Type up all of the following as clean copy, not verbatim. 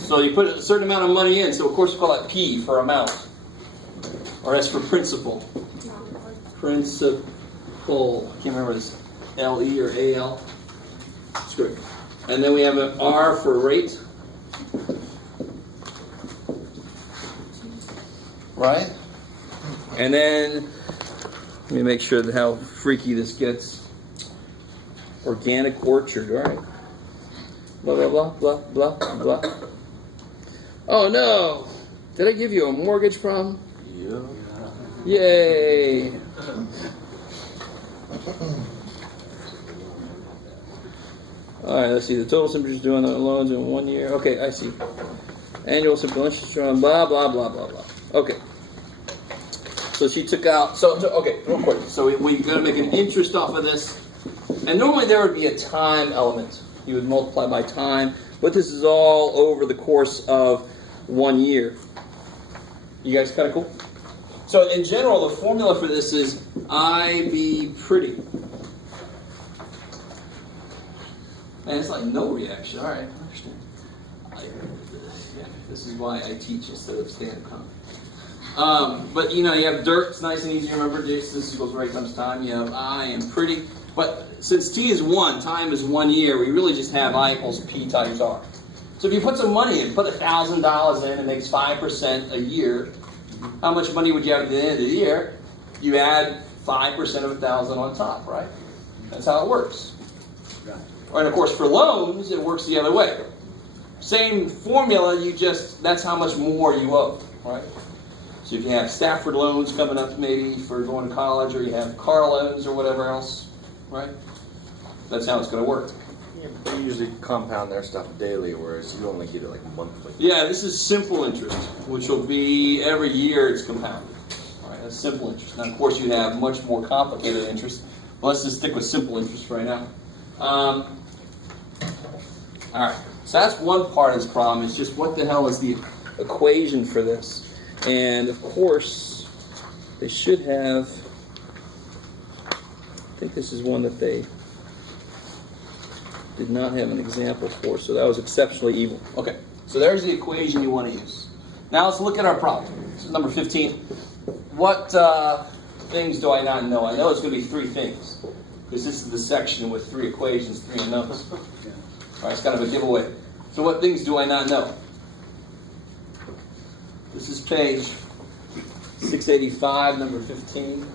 So you put a certain amount of money in, so of course we call that P for amount. Or S for principal. Principal. I can't remember if it's L-E or A-L. Screw it. And then we have an R for rate. Right? And then, let me make sure that how freaky this gets. Organic orchard, all right. Blah, blah, blah, blah, blah, blah. Oh no! Did I give you a mortgage problem? Yeah. Yay! Alright, let's see. The total simple interest due on the loans in 1 year. Okay, I see. Annual simple interest on blah, blah, blah, blah, blah. Okay. So she took out, okay, real quick. So we're going to make an interest off of this. And normally there would be a time element. You would multiply by time. But this is all over the course of 1 year. You guys kind of cool? So in general, the formula for this is I be pretty. And it's like no reaction. All right, I understand. This is why I teach instead of stand-up comedy. But you know, you have dirt. It's nice and easy to remember. Distance equals rate times time. You have I am pretty. But since t is 1, time is 1 year, we really just have I equals p times r. So if you put some money in, put $1,000 in, it makes 5% a year. How much money would you have at the end of the year? You add 5% of 1,000 on top, right? That's how it works. And of course, for loans, it works the other way. Same formula, that's how much more you owe, right? So if you have Stafford loans coming up maybe for going to college, or you have car loans or whatever else, right? That's how it's going to work. Yeah, but they usually compound their stuff daily, whereas you only get it like monthly. Yeah, this is simple interest, which will be every year it's compounded. All right, that's simple interest. Now, of course, you have much more complicated interest. But let's just stick with simple interest right now. All right, so that's one part of this problem. It's just what the hell is the equation for this? And of course, they should have, I think this is one that they did not have an example for, so that was exceptionally evil. Okay, so there's the equation you want to use. Now let's look at our problem. This is number 15. What things do I not know? I know it's going to be 3 things, because this is the section with 3 equations, 3 unknowns. All right, it's kind of a giveaway. So what things do I not know? This is page 685, number 15.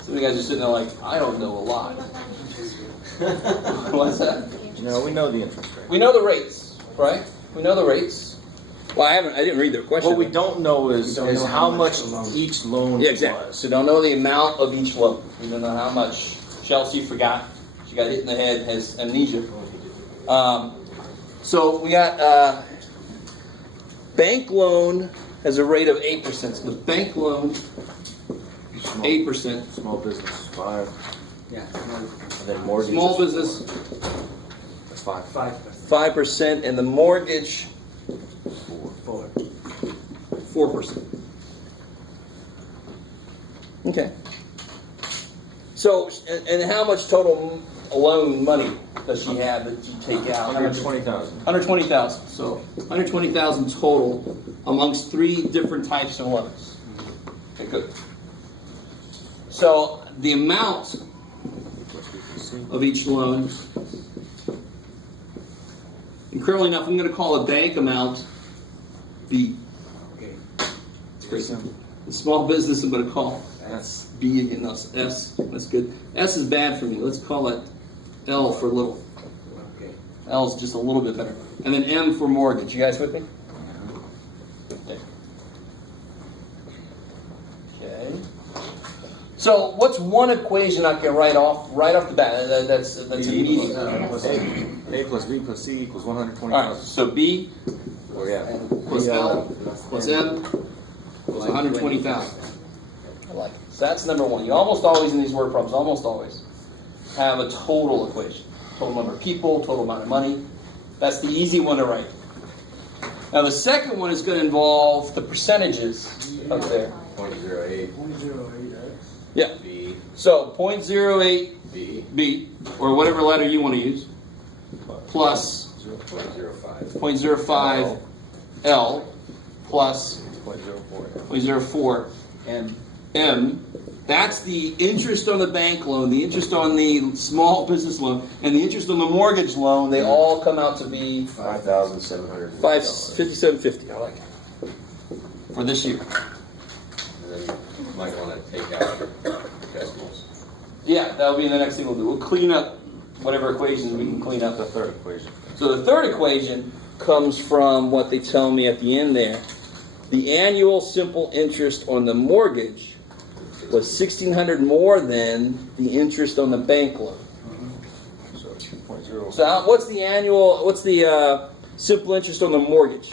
Some of you guys are sitting there like, I don't know a lot. What's that? No, we know the interest rate. We know the rates, right? We know the rates. Well, I didn't read their question. What we don't know is how much each loan exactly. was. So we don't know the amount of each loan. We don't know how much. Chelsea forgot. She got hit in the head, has amnesia. So we got bank loan has a rate of 8%. So the bank loan, 8%. Small business, 5. Yeah. And then mortgage. Small business, that's 5. 5%, and the mortgage, 4%. Okay. So, and how much total loan money does she have that you take out? 120,000. 120,000. So 120,000 total amongst 3 different types of loans. Okay, good. So the amount of each loan, and currently enough, I'm going to call a bank amount B. Okay. It's pretty simple. The small business I'm going to call S. B again. No, S. That's good. S is bad for me. Let's call it L for little. Okay. L is just a little bit better. And then M for mortgage. You guys with me? Okay. Okay. So what's one equation I can write off the bat? That's immediate. A plus B plus C equals 120,000. All right. So B Oh, yeah. plus L plus M was 120,000. I like it. So that's number 1. You almost always in these word problems, almost always, have a total equation. Total number of people, total amount of money. That's the easy one to write. Now the second one is going to involve the percentages up there. 0.08. .08, right? Yeah. B. So 0.08 B, or whatever letter you want to use, plus 0.05 L plus 0.04 M. That's the interest on the bank loan, the interest on the small business loan, and the interest on the mortgage loan. They all come out to be $557.50. I like it for this year. And then you might want to take out decimals. Yeah, that'll be the next thing we'll do. We'll clean up whatever equations we can clean up. The third equation. So the third equation comes from what they tell me at the end there. The annual simple interest on the mortgage was $1,600 more than the interest on the bank loan. So 2.0. So what's the simple interest on the mortgage?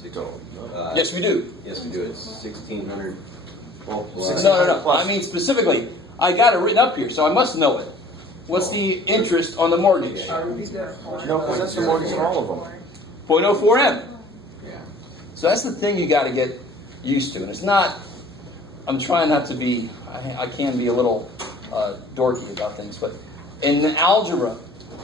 We don't know. Yes, we do. Yes, we do. It's 1,600. No. I mean specifically, I got it written up here, so I must know it. What's the interest on the mortgage? No, because that's the mortgage on all of them. 0.04M. Yeah. So that's the thing you got to get used to. And it's not, I'm trying not to be, I can be a little dorky about things, but in algebra,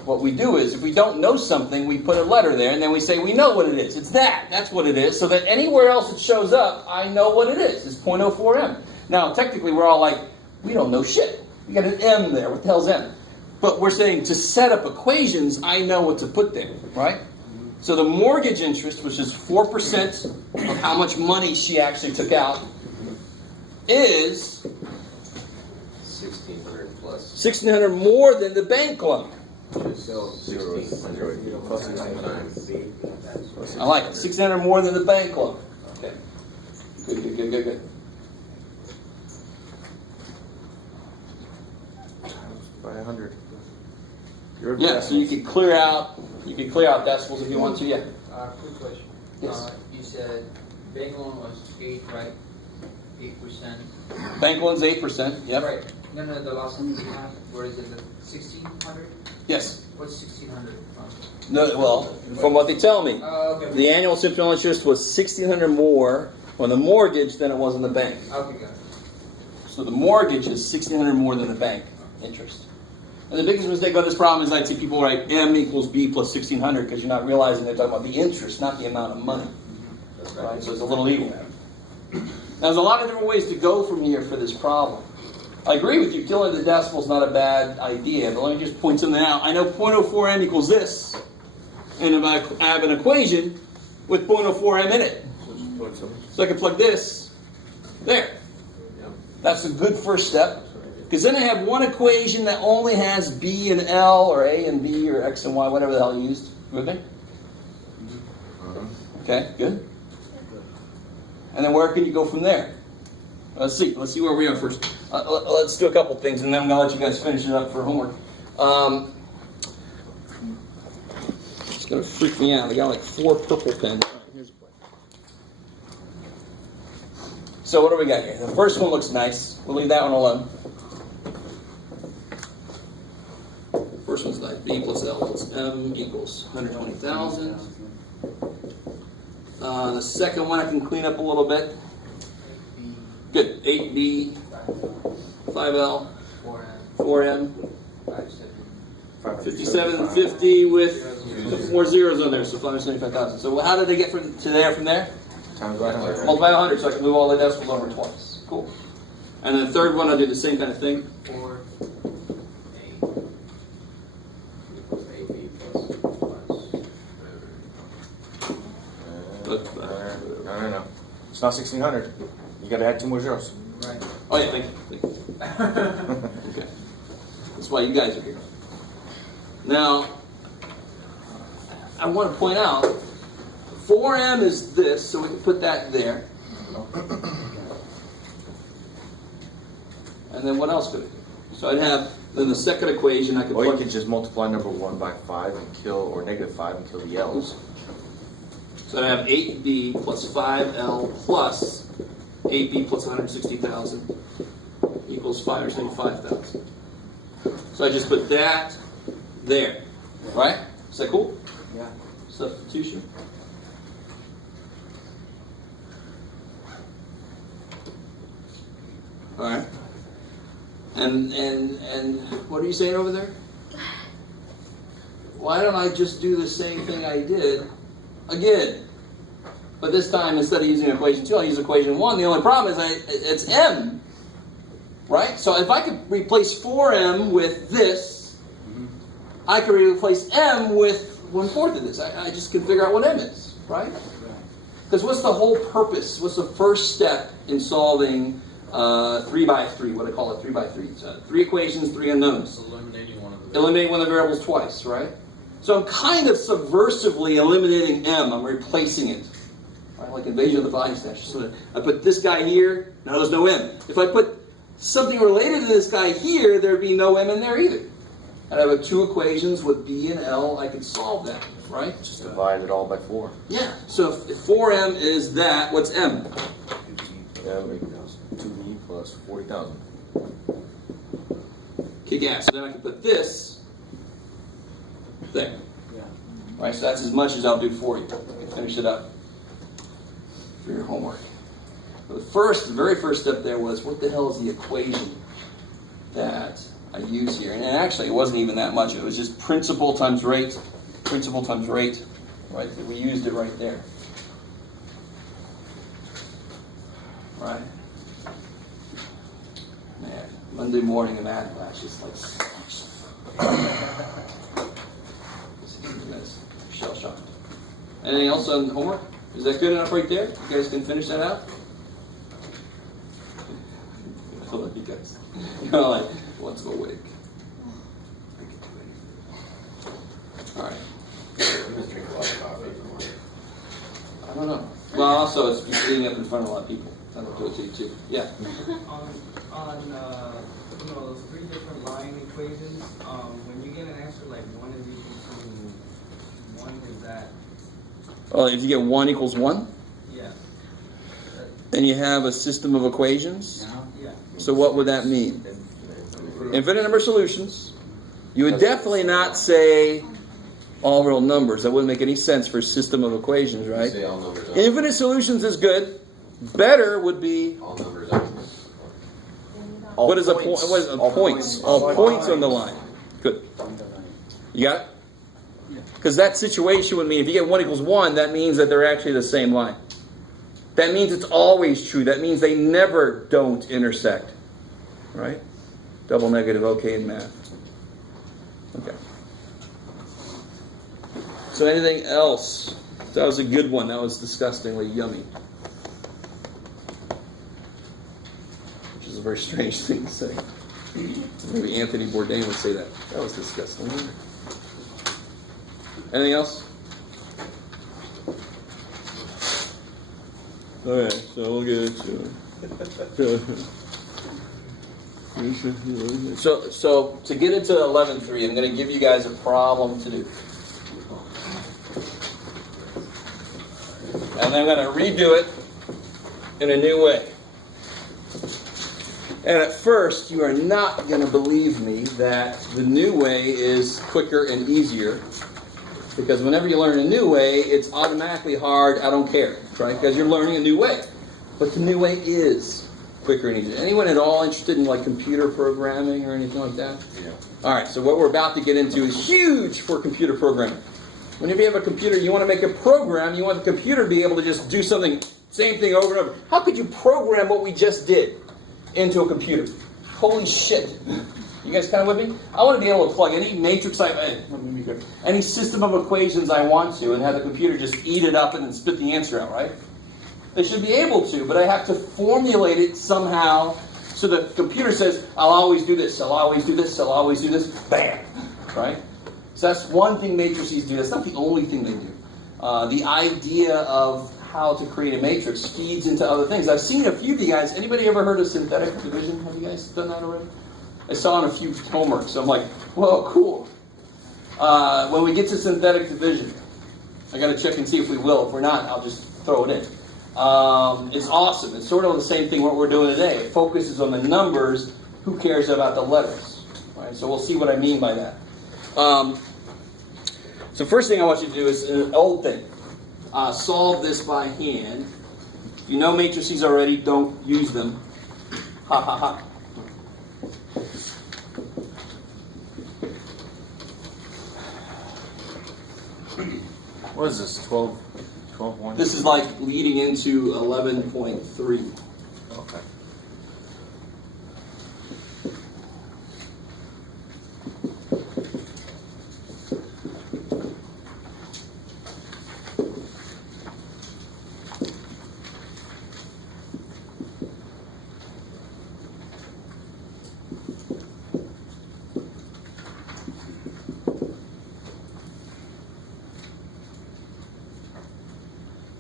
what we do is if we don't know something, we put a letter there and then we say we know what it is. It's that. That's what it is. So that anywhere else it shows up, I know what it is. It's 0.04M. Now, technically, we're all like, we don't know shit. We got an M there. What the hell's M? But we're saying to set up equations, I know what to put there, right? So the mortgage interest, which is 4% of how much money she actually took out, is 1,600 plus. $1,600 more than the bank loan. So 1,600 plus 9 times. I like it. $1,600 more than the bank loan. Okay. Good. By 100. Yeah, so you could clear out decimals if you want to, yeah. Quick question. Yes. You said bank loan was 8, right? 8%. Bank loan's 8%, yep. Right. No, the last one you have, where is it? The 1,600? Yes. What's 1,600 from? No, well, from what they tell me, Okay. the annual simple interest was $1,600 more on the mortgage than it was on the bank. Okay, got it. So the mortgage is $1,600 more than the bank interest. And the biggest mistake about this problem is I see people write M equals B plus 1,600 because you're not realizing they're talking about the interest, not the amount of money. That's Right? So it's a little evil. Now, there's a lot of different ways to go from here for this problem. I agree with you, killing the decimal is not a bad idea, but let me just point something out. I know 0.04M equals this, and if I have an equation with 0.04M in it, so I can plug this there. That's a good first step. Because then I have one equation that only has B and L, or A and B, or X and Y, whatever the hell you used. You with me? Okay, good. And then where can you go from there? Let's see where we are first. Let's do a couple things, and then I'm going to let you guys finish it up for homework. It's going to freak me out. I got like 4 purple pens. All right, here's a plan. So what do we got here? The first one looks nice. We'll leave that one alone. First one's like B plus L plus M equals 120,000. The second one I can clean up a little bit. Good. 8B, 5L, 4M, 4M, 5750 with more zeros on there, so 575,000. So how did they get to there from there? Times by 100. Multiply by 100, so I can move all the decimals over twice. Cool. And then the third one, I'll do the same kind of thing. 4, Equals AB plus. No. It's not 1,600. You got to add 2 more zeros. right. Oh yeah, thank you. Okay. That's why you guys are here. Now, I want to point out, 4M is this, so we can put that there. And then what else could it be? So I'd have, then the second equation I could Or you plug. could just multiply number 1 by 5 and kill, or negative 5 and kill the L's. So I'd have 8B plus 5L plus 8B plus 160,000 equals 575,000. So I just put that there. Right? Is that cool? Yeah. Substitution. Alright. And what are you saying over there? Why don't I just do the same thing I did again? But this time, instead of using equation 2, I'll use equation 1. The only problem is it's m, right? So if I could replace 4m with this, I could replace m with 1/4 of this. I just can figure out what m is, right? Because what's the whole purpose? What's the first step in solving 3 by 3? What I call it 3 by 3. 3 equations, 3 unknowns. Eliminating one of the Eliminate one of the variables twice, right? So I'm kind of subversively eliminating m. I'm replacing it. Right? Like invasion of the body snatchers. So I put this guy here, now there's no m. If I put something related to this guy here, there'd be no m in there either. And I have 2 equations with b and l, I could solve that, right? Just divide it all by 4. Yeah, so if 4m is that, what's m? Yeah, 2e plus 40,000. Kick ass. So then I can put this there. Yeah. Right, so that's as much as I'll do for you. Finish it up for your homework. But the very first step there was, what the hell is the equation that I use here? And actually, it wasn't even that much. It was just principal times rate, right? We used it right there. Right? Man, Monday morning in math class just like shell shocked. Anything else on homework? Is that good enough right there? You guys can finish that out? I love you guys. You're like, let's go awake. Alright. drink a lot of coffee. I don't know. Well, also, it's just being up in front of a lot of people. That'll do it to you too. Yeah. on those 3 different line equations, when you get an answer like 1 is equal to 1, is that? Oh, if you get 1 equals 1, Yeah. and you have a system of equations, Yeah. so what would that mean? Infinite number of solutions. You would definitely not say all real numbers. That wouldn't make any sense for a system of equations, right? Say all numbers up. Infinite solutions is good. Better would be, All numbers up. what is a point? What is a points? All points on the line. Good. You got it? Because that situation would mean if you get 1 equals 1, that means that they're actually the same line. That means it's always true. That means they never don't intersect. Right? Double negative, okay in math. Okay. So anything else? That was a good one. That was disgustingly yummy. Which is a very strange thing to say. Maybe Anthony Bourdain would say that. That was disgusting. Anything else? Okay, so we'll get into So to get into 11.3, I'm going to give you guys a problem to do. And I'm going to redo it in a new way. And at first, you are not going to believe me that the new way is quicker and easier. Because whenever you learn a new way, it's automatically hard, I don't care, right? Because you're learning a new way. But the new way is quicker and easier. Anyone at all interested in like computer programming or anything like that? Yeah. All right, so what we're about to get into is huge for computer programming. Whenever you have a computer, you want to make a program, you want the computer to be able to just do something, same thing over and over. How could you program what we just did into a computer? Holy shit. You guys kind of with me? I want to be able to plug any matrix, any system of equations I want to, and have the computer just eat it up and then spit the answer out, right? They should be able to, but I have to formulate it somehow so the computer says, I'll always do this, I'll always do this, I'll always do this, bam, right? So that's one thing matrices do. That's not the only thing they do. The idea of how to create a matrix feeds into other things. I've seen a few of you guys, anybody ever heard of synthetic division? Have you guys done that already? I saw in a few homeworks, so I'm like, whoa, cool. When we get to synthetic division, I got to check and see if we will. If we're not, I'll just throw it in. It's awesome. It's sort of the same thing what we're doing today. It focuses on the numbers. Who cares about the letters? Right? So we'll see what I mean by that. So first thing I want you to do is an old thing. Solve this by hand. If you know matrices already, don't use them. Ha ha ha. What is this? 12 1? This is like leading into 11.3. Okay.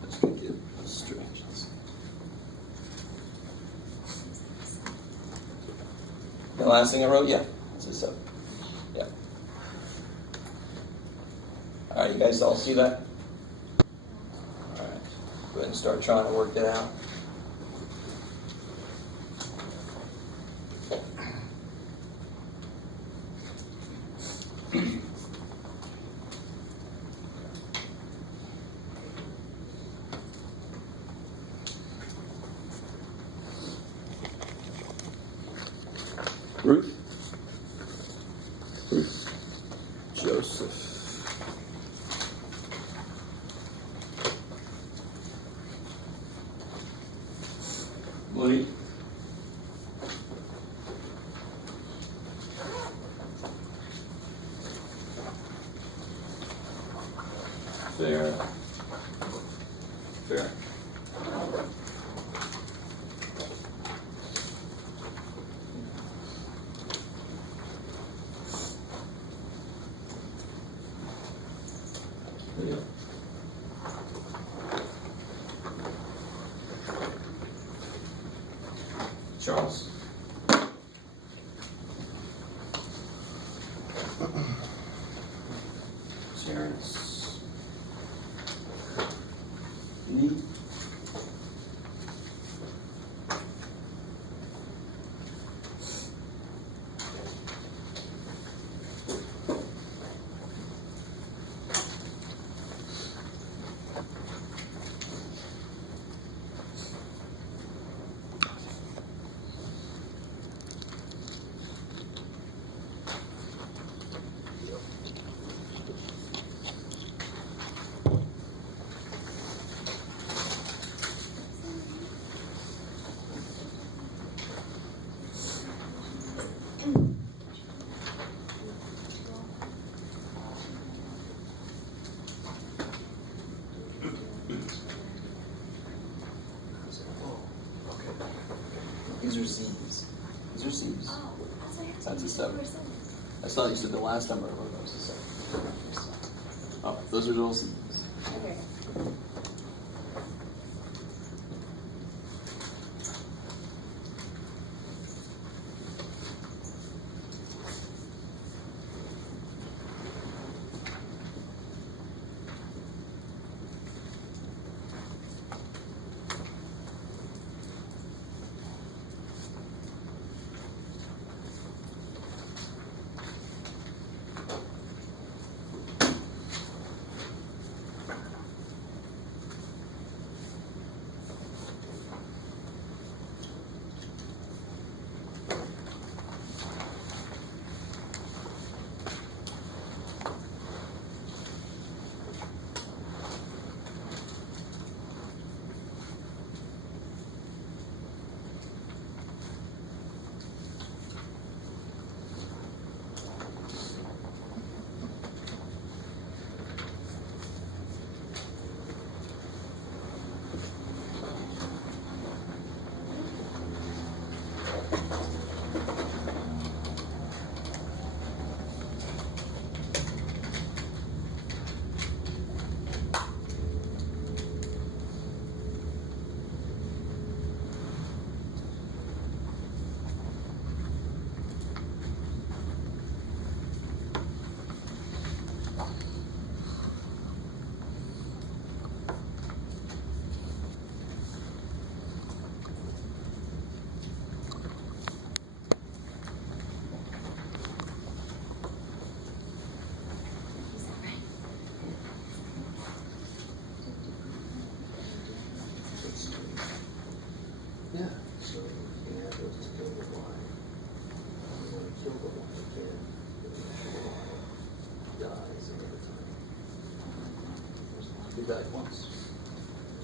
Let's get it straight. The last thing I wrote, yeah, this is 7. Yeah. All right, you guys all see that? All right, go ahead and start trying to work that out. Ruth? Joseph. Monique? Fair. Fair. Yeah. Charles. Terrence. Lee. These are Z's. These are C's. Oh, That's a 7. I saw you said the last number I wrote was a 7. Oh, those are all C's. Okay. died once.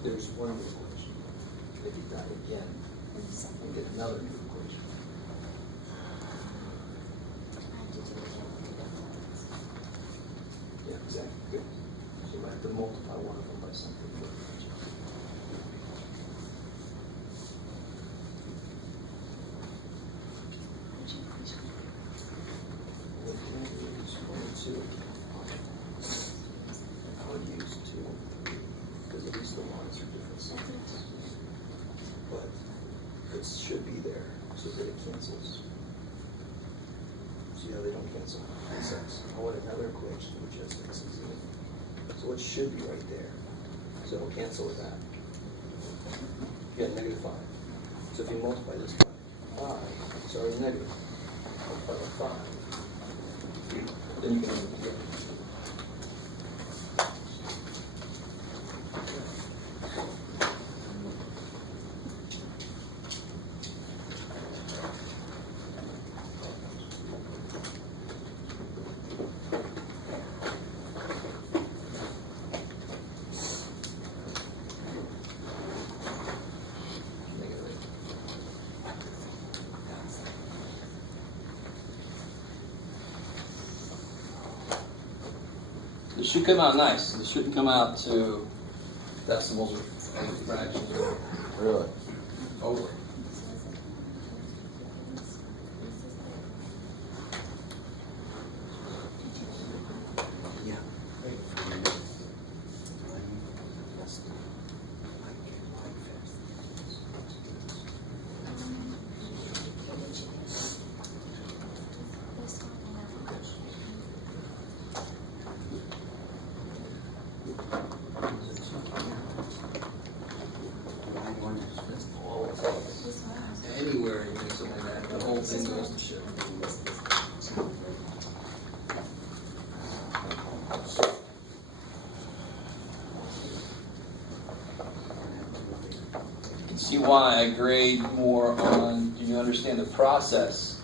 There's one new equation. If you die again, you get another new equation. Yeah, exactly. Good. So you might have to multiply one of them by something. I would use 2, because at least the lines are different sizes. But it should be there so that it cancels. See how they don't cancel? Makes sense. I want another equation which has x's in it. So it should be right there. So it'll cancel with that. You get -5. So if you multiply this by 5, it's already negative. Multiply by 5. Then you can end it together. It should come out nice. It shouldn't come out to decimals or fractions or Really? over. Yeah. Anywhere you do something like that, the whole thing goes to shit. You can see why I grade more on, do you understand the process?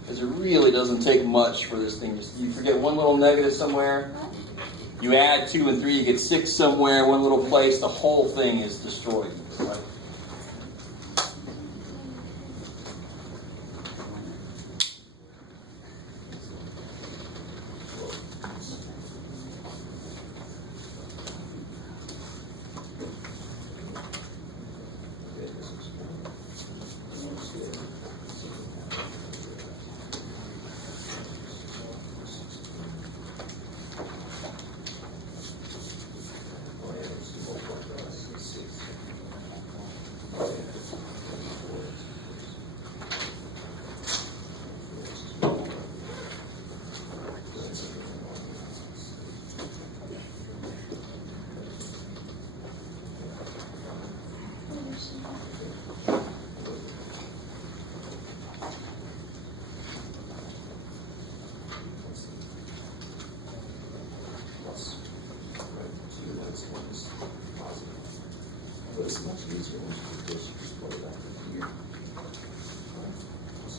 Because it really doesn't take much for this thing. Just you forget one little negative somewhere, you add 2 and 3, you get 6 somewhere, one little place, the whole thing is destroyed. Right? But it's much easier once you just plug it back into here. It's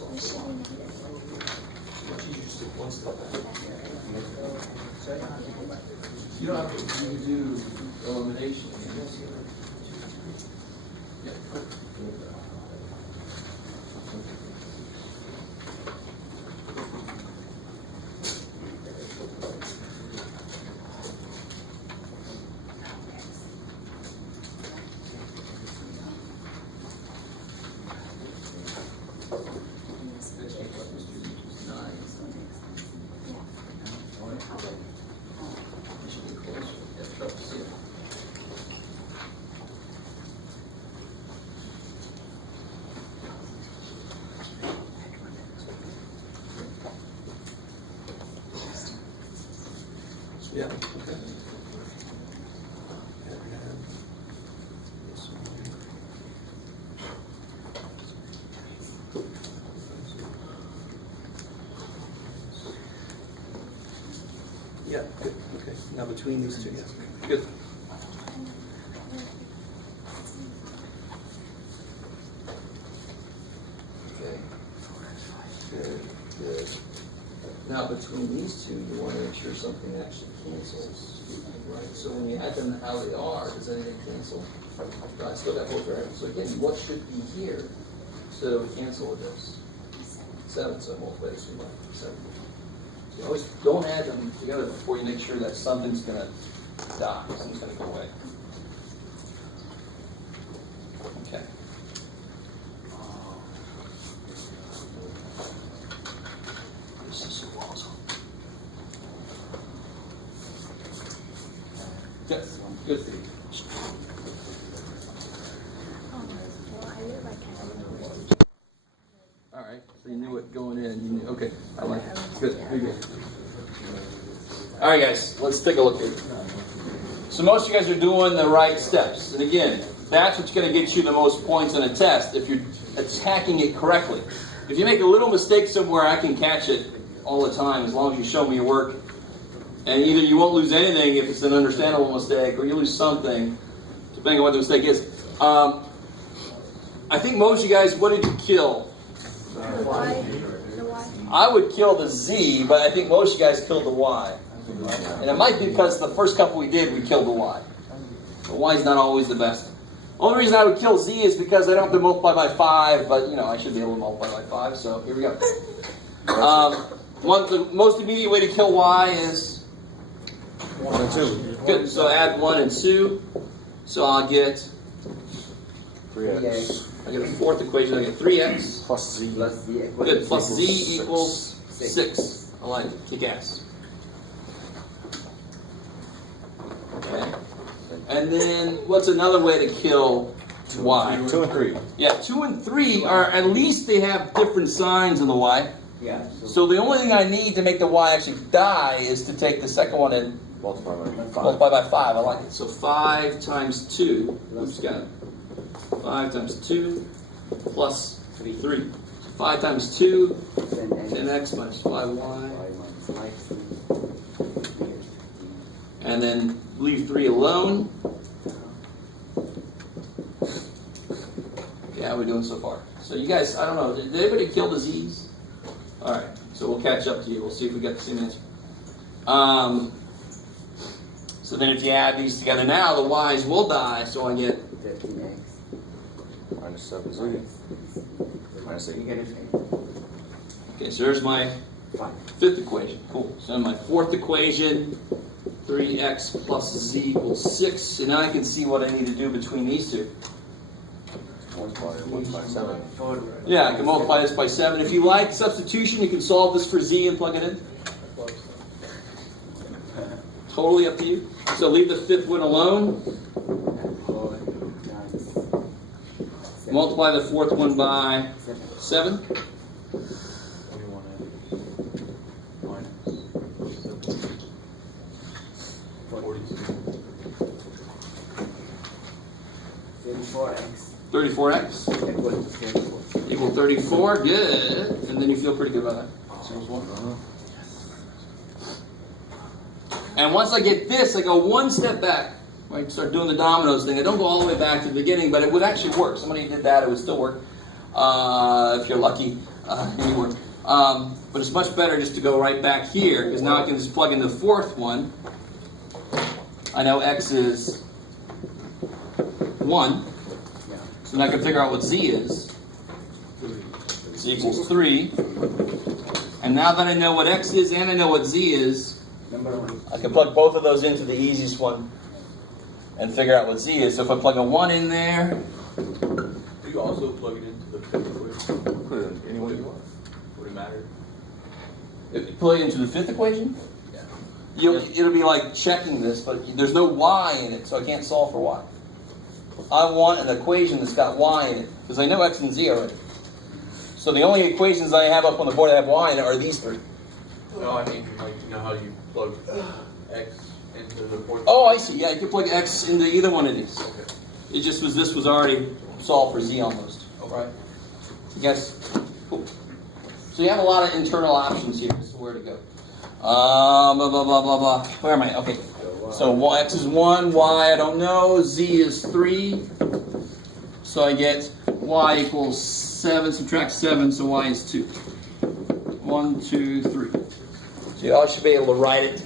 much easier to stick one step back. You don't have to do elimination. Yeah. Yeah, okay. Yeah, good, okay. Now between these two, yes. Good. Okay. Good, good. Now between these these two, you want to make sure something actually cancels, right? So when you add them how they are, does anything cancel? Right, still got both variables. So again, what should be here so we cancel with this? 7, so multiply this by 7. So you always don't add them together before you make sure that something's going to die, something's going to go away. Okay. This is so awesome. Good. Good. All right, so you knew it going in. You knew, okay, I like it. Good, very good. All right, guys, let's take a look here. So most of you guys are doing the right steps. And again, that's what's going to get you the most points on a test if you're attacking it correctly. If you make a little mistake somewhere, I can catch it all the time as long as you show me your work. And either you won't lose anything if it's an understandable mistake, or you lose something, depending on what the mistake is. I think most of you guys, what did you kill? The Y. I would kill the Z, but I think most of you guys killed the Y. And it might be because the first couple we did, we killed the Y. The Y is not always the best. Only reason I would kill Z is because I don't have to multiply by 5, but you know, I should be able to multiply by 5, so here we go. The most immediate way to kill Y is 1 and 2. good, so add 1 and 2. So I'll get 3x. I get a fourth equation, I get 3x. Plus z. Good, plus Z equals 6. I like it, kick ass. Okay. And then, what's another way to kill Y? 2 and 3. Yeah, 2 and 3 are, at least they have different signs on the Y. Yeah. So the only thing I need to make the Y actually die is to take the second one and Multiply by 5. multiply by 5. I like it. So 5 times 2, oops, got it. 5 times 2 plus 3. So 5 times 2, 10x minus 5y. And then leave 3 alone. Yeah, how are we doing so far? So you guys, I don't know, did anybody kill the Z's? Alright, so we'll catch up to you. We'll see if we got the same answer. So then if you add these together now, the Y's will die, so I get Minus 7z. Minus 8. okay, so there's my fifth equation. Cool. So my fourth equation, 3x plus z equals 6. So now I can see what I need to do between these two. Multiply 1 by 7. Yeah, I can multiply this by 7. If you like substitution, you can solve this for z and plug it in. Totally up to you. So leave the fifth one alone. Multiply the fourth one by 7. 34x equal 34. Good. And then you feel pretty good about that. So and once I get this, I go one step back. Right, start doing the dominoes thing. I don't go all the way back to the beginning, but it would actually work. Somebody did that, it would still work. If you're lucky, it would work. But it's much better just to go right back here, because now I can just plug in the fourth one. I know x is 1. So now I can figure out what z is. Z equals 3. And now that I know what x is and I know what z is, I can plug both of those into the easiest one and figure out what z is. So if I plug a 1 in there, Do you also plug it into the fifth equation? Put it in any way you want. Would it matter? plug it into the fifth equation, Yeah. it'll be like checking this, but there's no y in it, so I can't solve for y. I want an equation that's got y in it, because I know x and z already. So the only equations I have up on the board that have y in it are these three. No, I mean, like, you know how you plug x into the fourth. Oh, I see. Yeah, you can plug x into either one of these. Okay. It just was, this was already solved for z almost. Right? Yes. Cool. So you have a lot of internal options here as to where to go. Blah, blah, blah, blah, blah. Where am I? Okay. So x is 1, y I don't know, z is 3. So I get y equals 7, subtract 7, so y is 2. 1, 2, 3. So you always should be able to write it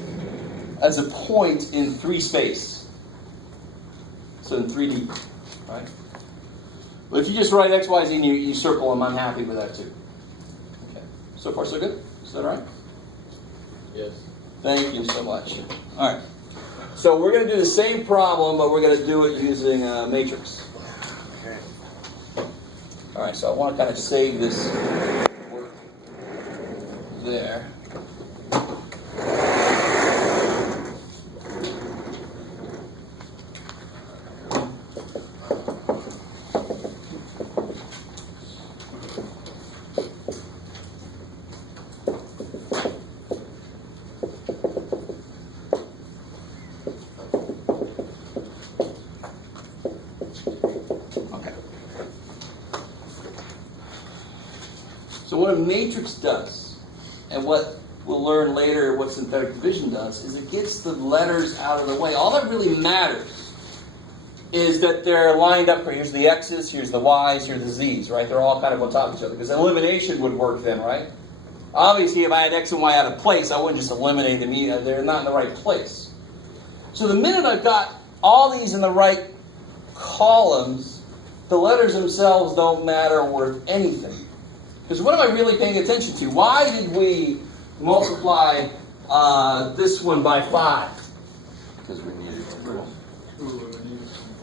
as a point in 3 space. So in 3D, right? But if you just write X, Y, Z and you circle them, I'm happy with that too. Okay. So far so good? Is that all right? Yes. Thank you so much. All right. So we're going to do the same problem, but we're going to do it using a matrix. Okay. All right, so I want to kind of save this work there. So what a matrix does, and what we'll learn later what synthetic division does, is it gets the letters out of the way. All that really matters is that they're lined up. Here's the X's, here's the Y's, here's the Z's, right? They're all kind of on top of each other, because elimination would work then, right? Obviously, if I had X and Y out of place, I wouldn't just eliminate them. They're not in the right place. So the minute I've got all these in the right columns, the letters themselves don't matter worth anything. Because what am I really paying attention to? Why did we multiply this one by 5? Because we needed to.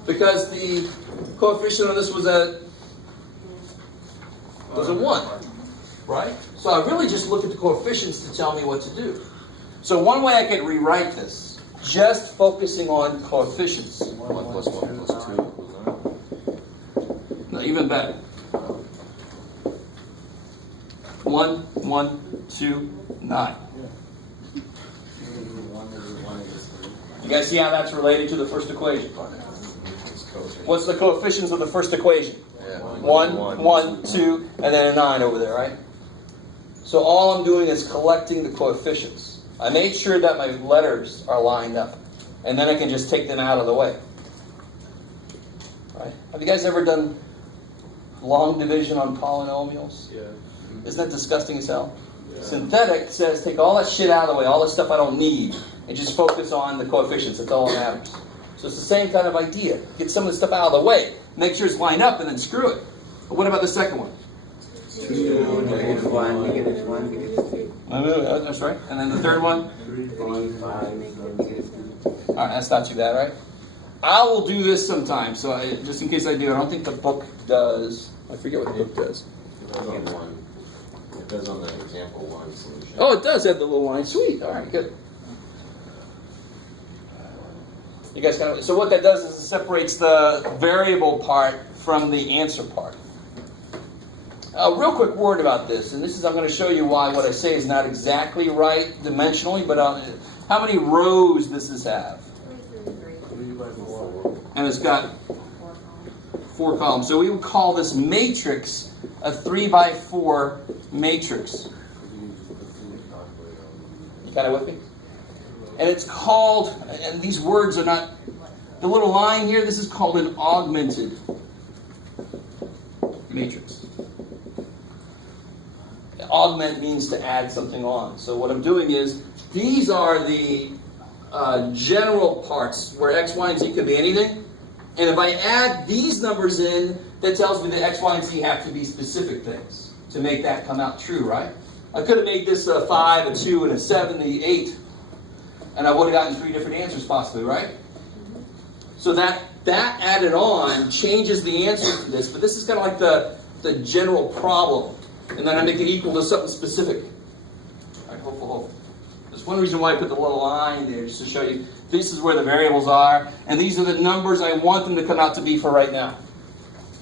Because the coefficient of this was a 1, right? So I really just look at the coefficients to tell me what to do. So one way I could rewrite this, just focusing on coefficients. 1 plus 1 plus 2 equals 9. No, even better. 1, 1, 2, 9. You guys see how that's related to the first equation? What's the coefficients of the first equation? 1, 1, 2, and then a 9 over there, right? So all I'm doing is collecting the coefficients. I made sure that my letters are lined up, and then I can just take them out of the way. Right? Have you guys ever done long division on polynomials? Yeah. Isn't that disgusting as hell? Yeah. Synthetic says take all that shit out of the way, all the stuff I don't need, and just focus on the coefficients. That's all that matters. So it's the same kind of idea. Get some of the stuff out of the way, make sure it's lined up, and then screw it. But what about the second one? 2, negative 1, negative 1, negative 3. That's right. And then the third one? 3, 5, negative 2. All right, that's not too bad, right? I will do this sometime, so just in case I do, I don't think the book does. I forget what the book does. It does on one. It does on the example 1 solution. Oh, it does have the little line. Sweet. All right, good. You guys kind of. So what that does is it separates the variable part from the answer part. A real quick word about this, and this is I'm going to show you why what I say is not exactly right dimensionally, but how many rows does this have? 3 by 4. And it's got 4 columns. So we would call this matrix a 3 by 4 matrix. You kind of with me? And it's called, and these words are not, the little line here, this is called an augmented matrix. Augment means to add something on. So what I'm doing is, these are the general parts where X, Y, and Z could be anything. And if I add these numbers in, that tells me that X, Y, and Z have to be specific things to make that come out true, right? I could have made this a 5, a 2, and a 7, the 8. And I would have gotten 3 different answers possibly, right? So that added on changes the answer to this, but this is kind of like the general problem. And then I make it equal to something specific. All right, hopeful. There's one reason why I put the little line there, just to show you this is where the variables are, and these are the numbers I want them to come out to be for right now.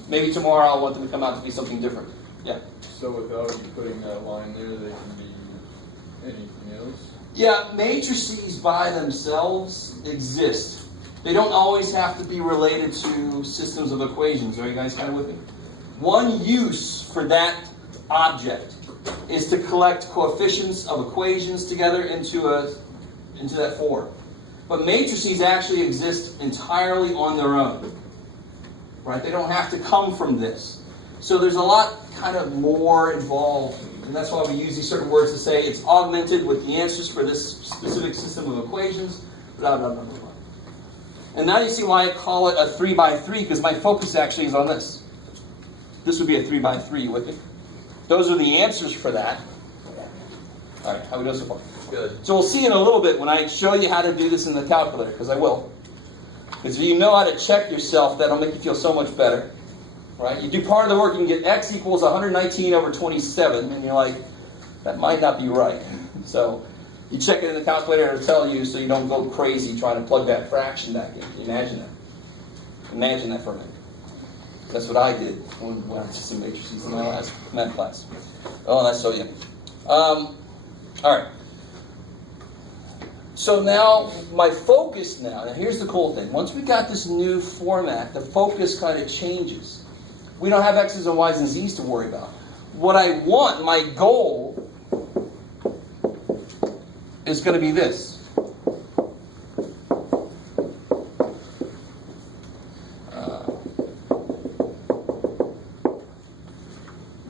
Maybe tomorrow I'll want them to come out to be something different. Yeah? So without you putting that line there, they can be anything else? Yeah, matrices by themselves exist. They don't always have to be related to systems of equations. Are you guys kind of with me? One use for that object is to collect coefficients of equations together into that form. But matrices actually exist entirely on their own. Right? They don't have to come from this. So there's a lot kind of more involved And that's why we use these certain words to say it's augmented with the answers for this specific system of equations, blah, blah, blah, blah, blah. And now you see why I call it a 3 by 3, because my focus actually is on this. This would be a 3 by 3, you with me? Those are the answers for that. All right, how we doing so far? Good. So we'll see in a little bit when I show you how to do this in the calculator, because I will. Because if you know how to check yourself, that'll make you feel so much better. Right? You do part of the work, you can get x equals 119 over 27, and you're like, that might not be right. So you check it in the calculator, it'll tell you, so you don't go crazy trying to plug that fraction back in. Can you imagine that? Imagine that for a minute. That's what I did when I was just in matrices in my last math class. Oh, that's so yummy. All right. So now, my focus now here's the cool thing. Once we got this new format, the focus kind of changes. We don't have x's and y's and z's to worry about. What I want, my goal, is going to be this.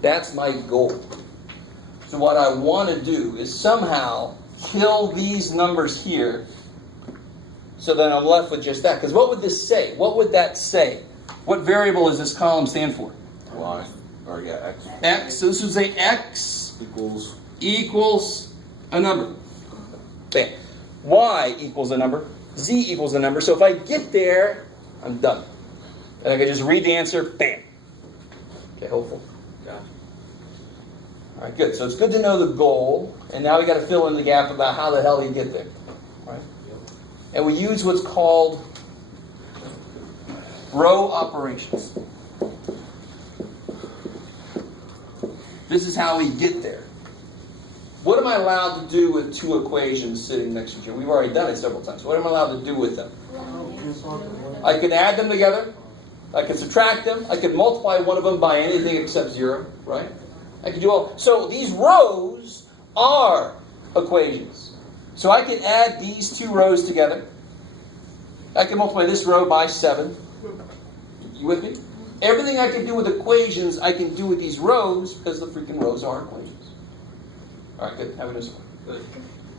That's my goal. So what I want to do is somehow kill these numbers here so that I'm left with just that. Because what would this say? What would that say? What variable does this column stand for? Y. Or yeah, X. X. So this would say X equals a number. Bam. Y equals a number. Z equals a number. So if I get there, I'm done. And I can just read the answer. Bam. Okay, hopeful. Gotcha. All right, good. So it's good to know the goal, and now we got to fill in the gap about how the hell you get there. Right? And we use what's called row operations. This is how we get there. What am I allowed to do with two equations sitting next to each other? We've already done it several times. What am I allowed to do with them? I can add them together. I can subtract them. I can multiply one of them by anything except 0, right? I can do all. So these rows are equations. So I can add these two rows together. I can multiply this row by 7. You with me? Everything I can do with equations, I can do with these rows because the freaking rows are equations. All right, good. How we doing? Good.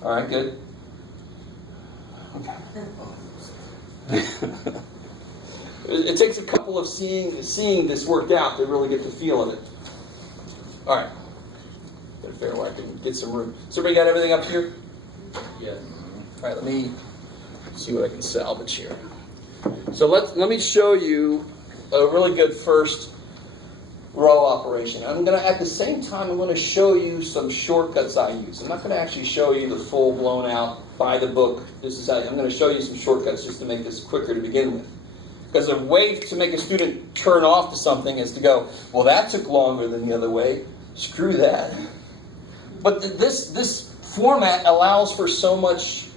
All right, good. Okay. It takes a couple of seeing this worked out to really get the feel of it. All right. Better figure where I can get some room. So everybody got everything up here? Yes. All right, let me see what I can salvage here. So let me show you a really good first row operation. I'm going to, at the same time, I'm going to show you some shortcuts I use. I'm not going to actually show you the full blown out by the book. This is how I'm going to show you some shortcuts just to make this quicker to begin with. Because a way to make a student turn off to something is to go, well, that took longer than the other way. Screw that. But this format allows for so much,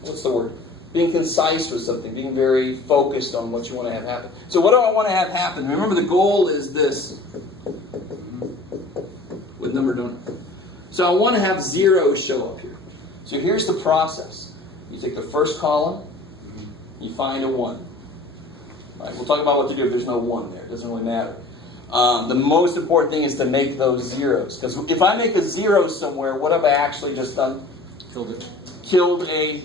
what's the word? Being concise with something, being very focused on what you want to have happen. So what do I want to have happen? Remember, the goal is this. What number don't I? So I want to have 0 show up here. So here's the process. You take the first column, you find a 1. All right, we'll talk about what to do if there's no 1 there. It doesn't really matter. The most important thing is to make those zeros. Because if I make a 0 somewhere, what have I actually just done? Killed it. Killed a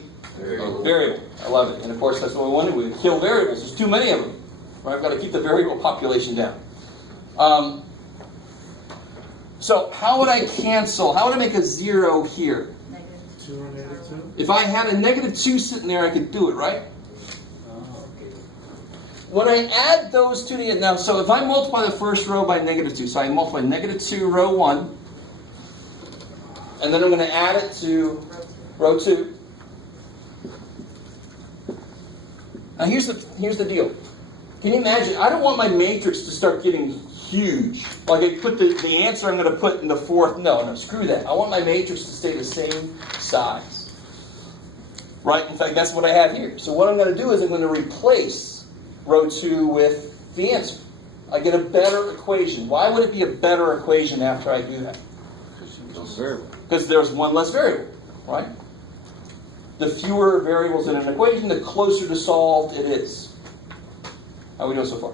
variable. I love it. And of course, that's what we want to do. We kill variables. There's too many of them. Right? I've got to keep the variable population down. So how would I cancel? How would I make a 0 here? -2. If I had a -2 sitting there, I could do it, right? When I add those two together, now, so if I multiply the first row by -2, so I multiply -2 row 1, and then I'm going to add it to row 2. Now here's the deal. Can you imagine? I don't want my matrix to start getting huge. Like I put the answer I'm going to put in the fourth. No, screw that. I want my matrix to stay the same size. Right? In fact, that's what I have here. So what I'm going to do is I'm going to replace row 2 with the answer. I get a better equation. Why would it be a better equation after I do that? Because there's one less variable, right? The fewer variables in an equation, the closer to solved it is. How are we doing so far?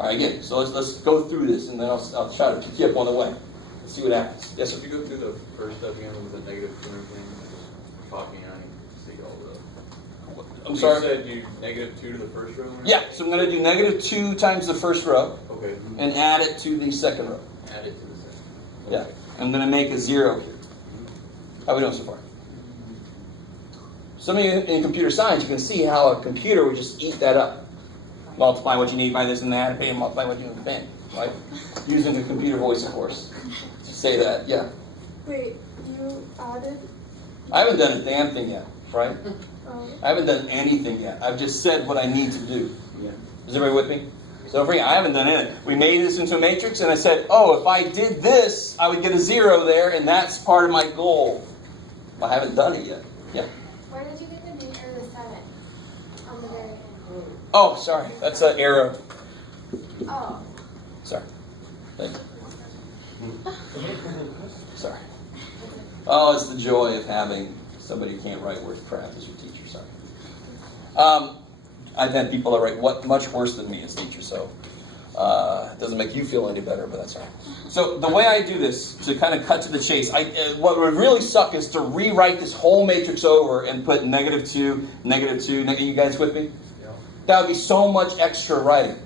All right, again, so let's go through this, and then I'll try to pick you up on the way. Let's see what happens. Yes, sir? If you go through the first step again with the negative 2 and everything, just talking, I can see all the. I'm sorry? You said you negative 2 to the first row? or Yeah, so I'm going to do negative 2 times the first row, Okay. and add it to the second row. Add it to the second. Yeah, I'm going to make a 0 here. How are we doing so far? Some of you in computer science, you can see how a computer would just eat that up. Multiply what you need by this and that, and multiply what you need by that, right? Using the computer voice, of course. To say that, yeah. Wait, you added? I haven't done a damn thing yet, right? Oh. I haven't done anything yet. I've just said what I need to do. Is everybody with me? So don't forget, I haven't done anything. We made this into a matrix, and I said, oh, if I did this, I would get a 0 there, and that's part of my goal. Well, I haven't done it yet. Yeah. Where did you get the date or the 7 on the very end? Oh, sorry. That's an arrow. Oh. Sorry. Thank you. Sorry. Oh, it's the joy of having somebody who can't write worth crap as your teacher. Sorry. I've had people that write much worse than me as teacher, so it doesn't make you feel any better, but that's all right. So the way I do this, to kind of cut to the chase, what would really suck is to rewrite this whole matrix over and put negative 2, negative 2. You guys with me? Yeah. That would be so much extra writing.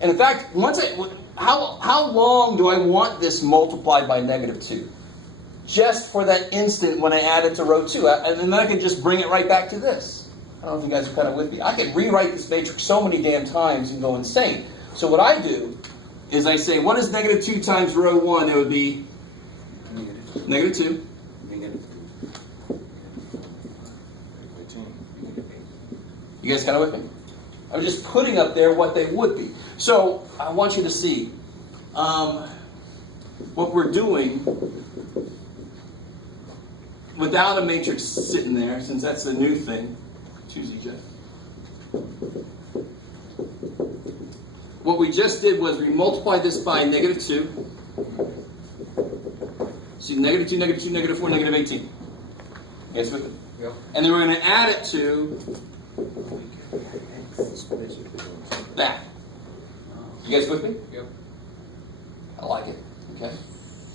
And in fact, how long do I want this multiplied by negative 2? Just for that instant when I add it to row 2. And then I can just bring it right back to this. I don't know if you guys are kind of with me. I could rewrite this matrix so many damn times and go insane. So what I do is I say, what is negative 2 times row 1? It would be negative 2. You guys kind of with me? I'm just putting up there what they would be. So I want you to see what we're doing without a matrix sitting there, since that's the new thing. Choose Jeff. What we just did was we multiplied this by negative 2. See, negative 2, negative 2, negative 4, negative 18. You guys with it? Yep. And then we're going to add it to that. You guys with me? Yep. I like it. Okay.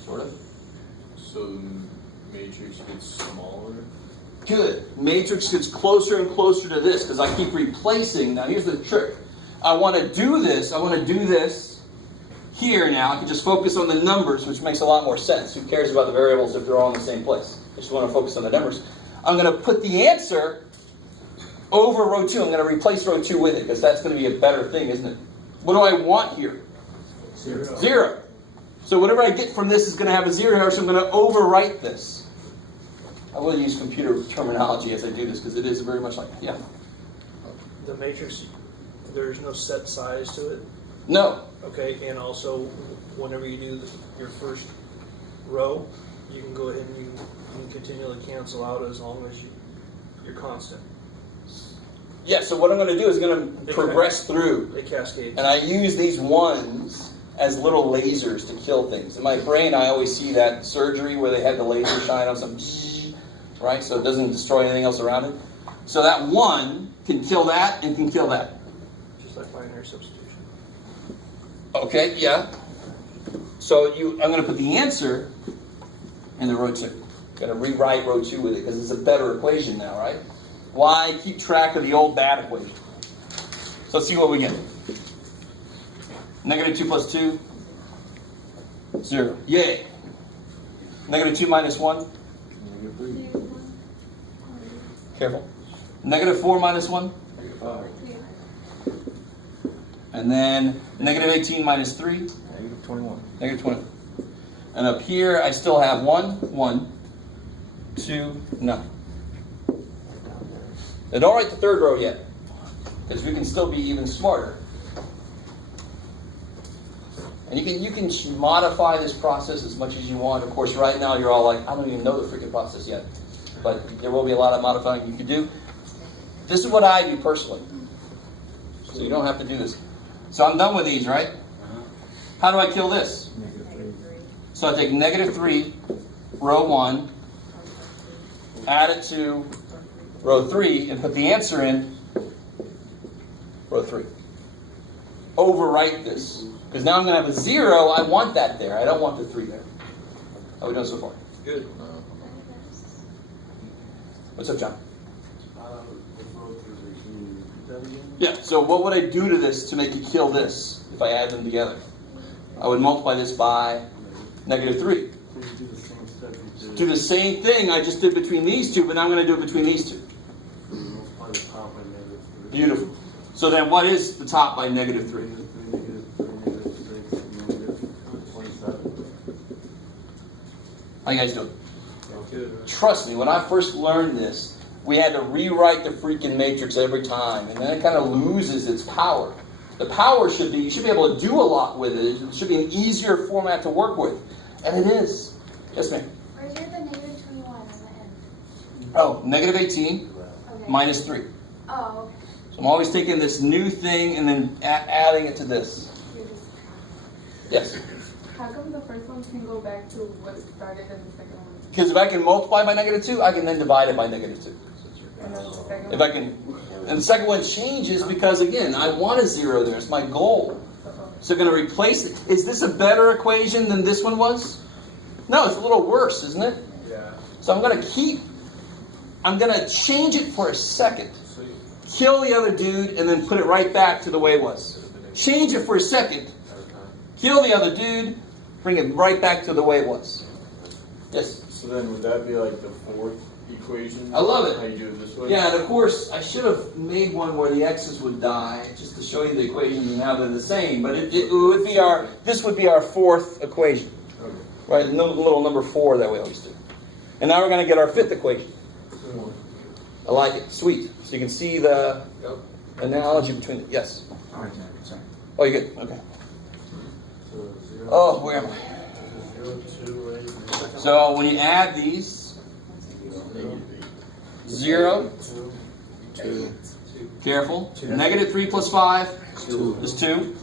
Sort of. So the matrix gets smaller. Good. Matrix gets closer and closer to this because I keep replacing. Now here's the trick. I want to do this. I want to do this here now. I can just focus on the numbers, which makes a lot more sense. Who cares about the variables if they're all in the same place? I just want to focus on the numbers. I'm going to put the answer over row 2. I'm going to replace row 2 with it because that's going to be a better thing, isn't it? What do I want here? 0. So whatever I get from this is going to have a 0 here, so I'm going to overwrite this. I will use computer terminology as I do this because it is very much like, yeah. The matrix, there's no set size to it. No. Okay, and also whenever you do your first row, you can go ahead and you can continually cancel out as long as you're constant. Yeah, so what I'm going to do is going to progress through. They cascade. And I use these ones as little lasers to kill things. In my brain, I always see that surgery where they had the laser shine on some, right? So it doesn't destroy anything else around it. So that 1 can kill that and can kill that. Just like binary substitution. Okay, yeah. So I'm going to put the answer in the row 2. Going to rewrite row 2 with it because it's a better equation now, right? Why keep track of the old bad equation? So let's see what we get. Negative 2 plus 2, 0. Yay. Negative 2 minus 1. Careful. Negative 4 minus 1. And then negative 18 minus 3. Negative 21. Negative 20. And up here, I still have 1, 1, 2, none. Now don't write the third row yet, because we can still be even smarter. And you can modify this process as much as you want. Of course, right now you're all like, I don't even know the freaking process yet. But there will be a lot of modifying you can do. This is what I do personally. So you don't have to do this. So I'm done with these, right? How do I kill this? So I take negative 3, row 1, add it to row 3, and put the answer in row 3. overwrite this. Because now I'm going to have a 0. I want that there. I don't want the 3 there. How are we doing so far? Good. What's up, John? Yeah, so what would I do to this to make it kill this if I add them together? I would multiply this by -3. Do the same thing I just did between these two, but now I'm going to do it between these two. Beautiful. So then what is the top by -3? How you guys doing? Trust me, when I first learned this, we had to rewrite the freaking matrix every time, and then it kind of loses its power. The power should be, you should be able to do a lot with it. It should be an easier format to work with. And it is. Yes, ma'am? Where's your the -21 on the end? Oh, -18 Okay. -3. Oh, okay. So I'm always taking this new thing and then adding it to this. You're just- Yes? How come the first one can go back to what it started and the second one? Because if I can multiply by -2, I can then divide it by -2. And then the second If one? I can, and the second one changes because, again, I want a 0 there. It's my goal. So I'm going to replace it. Is this a better equation than this one was? No, it's a little worse, isn't it? Yeah. So I'm going to change it for a second. Kill the other dude and then put it right back to the way it was. Change it for a second. Kill the other dude. Bring it right back to the way it was. Yes? So then would that be like the fourth equation? I love it. How you do it this way? Yeah, and of course, I should have made one where the x's would die, just to show you the equations and how they're the same. But it would be this would be our fourth equation. Okay. Right, the little number 4 that we always do. And now we're going to get our fifth equation. I like it. Sweet. So you can see the analogy between the, yes? Oh, you're good. Okay. Oh, where am I? So when you add these, 0, 2, careful, -3 plus 5 is 2.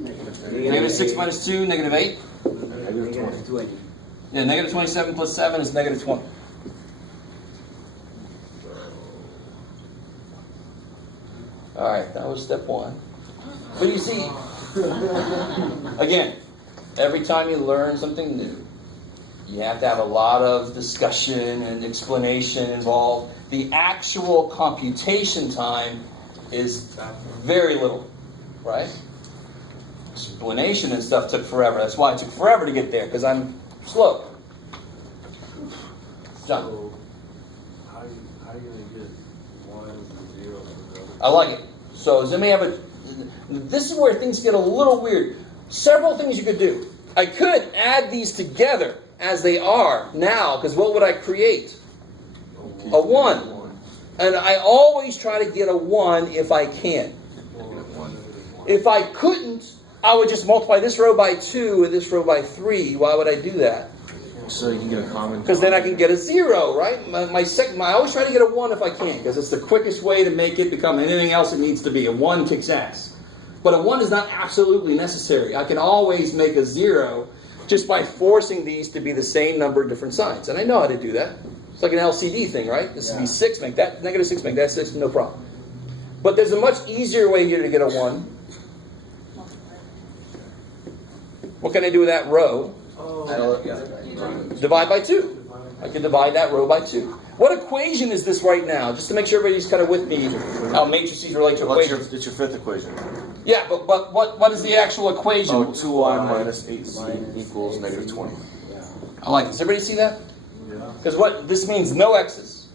-6 minus 2, -8. Yeah, -27 plus 7 is -20. All right, that was step 1. But you see, again, every time you learn something new, you have to have a lot of discussion and explanation involved. The actual computation time is very little, right? Explanation and stuff took forever. That's why it took forever to get there, because I'm slow. John. So how are you going to get 1 and 0 from the other? I like it. So does anybody have this is where things get a little weird. Several things you could do. I could add these together as they are now, because what would I create? A 1. And I always try to get a 1 if I can. If I couldn't, I would just multiply this row by 2 and this row by 3. Why would I do that? So you can get a common. Because then I can get a 0, right? I always try to get a 1 if I can, because it's the quickest way to make it become anything else it needs to be. A 1 kicks ass. But a 1 is not absolutely necessary. I can always make a 0 just by forcing these to be the same number of different signs. And I know how to do that. It's like an LCD thing, right? This would be 6, make that -6, make that 6, no problem. But there's a much easier way here to get a 1. What can I do with that row? Divide by 2. I can divide that row by 2. What equation is this right now? Just to make sure everybody's kind of with me, how matrices relate to equations. It's your fifth equation. Yeah, but what is the actual equation? Oh, 2y minus 8z equals -20. I like this. Everybody see that? Yeah. Because what this means, no x's.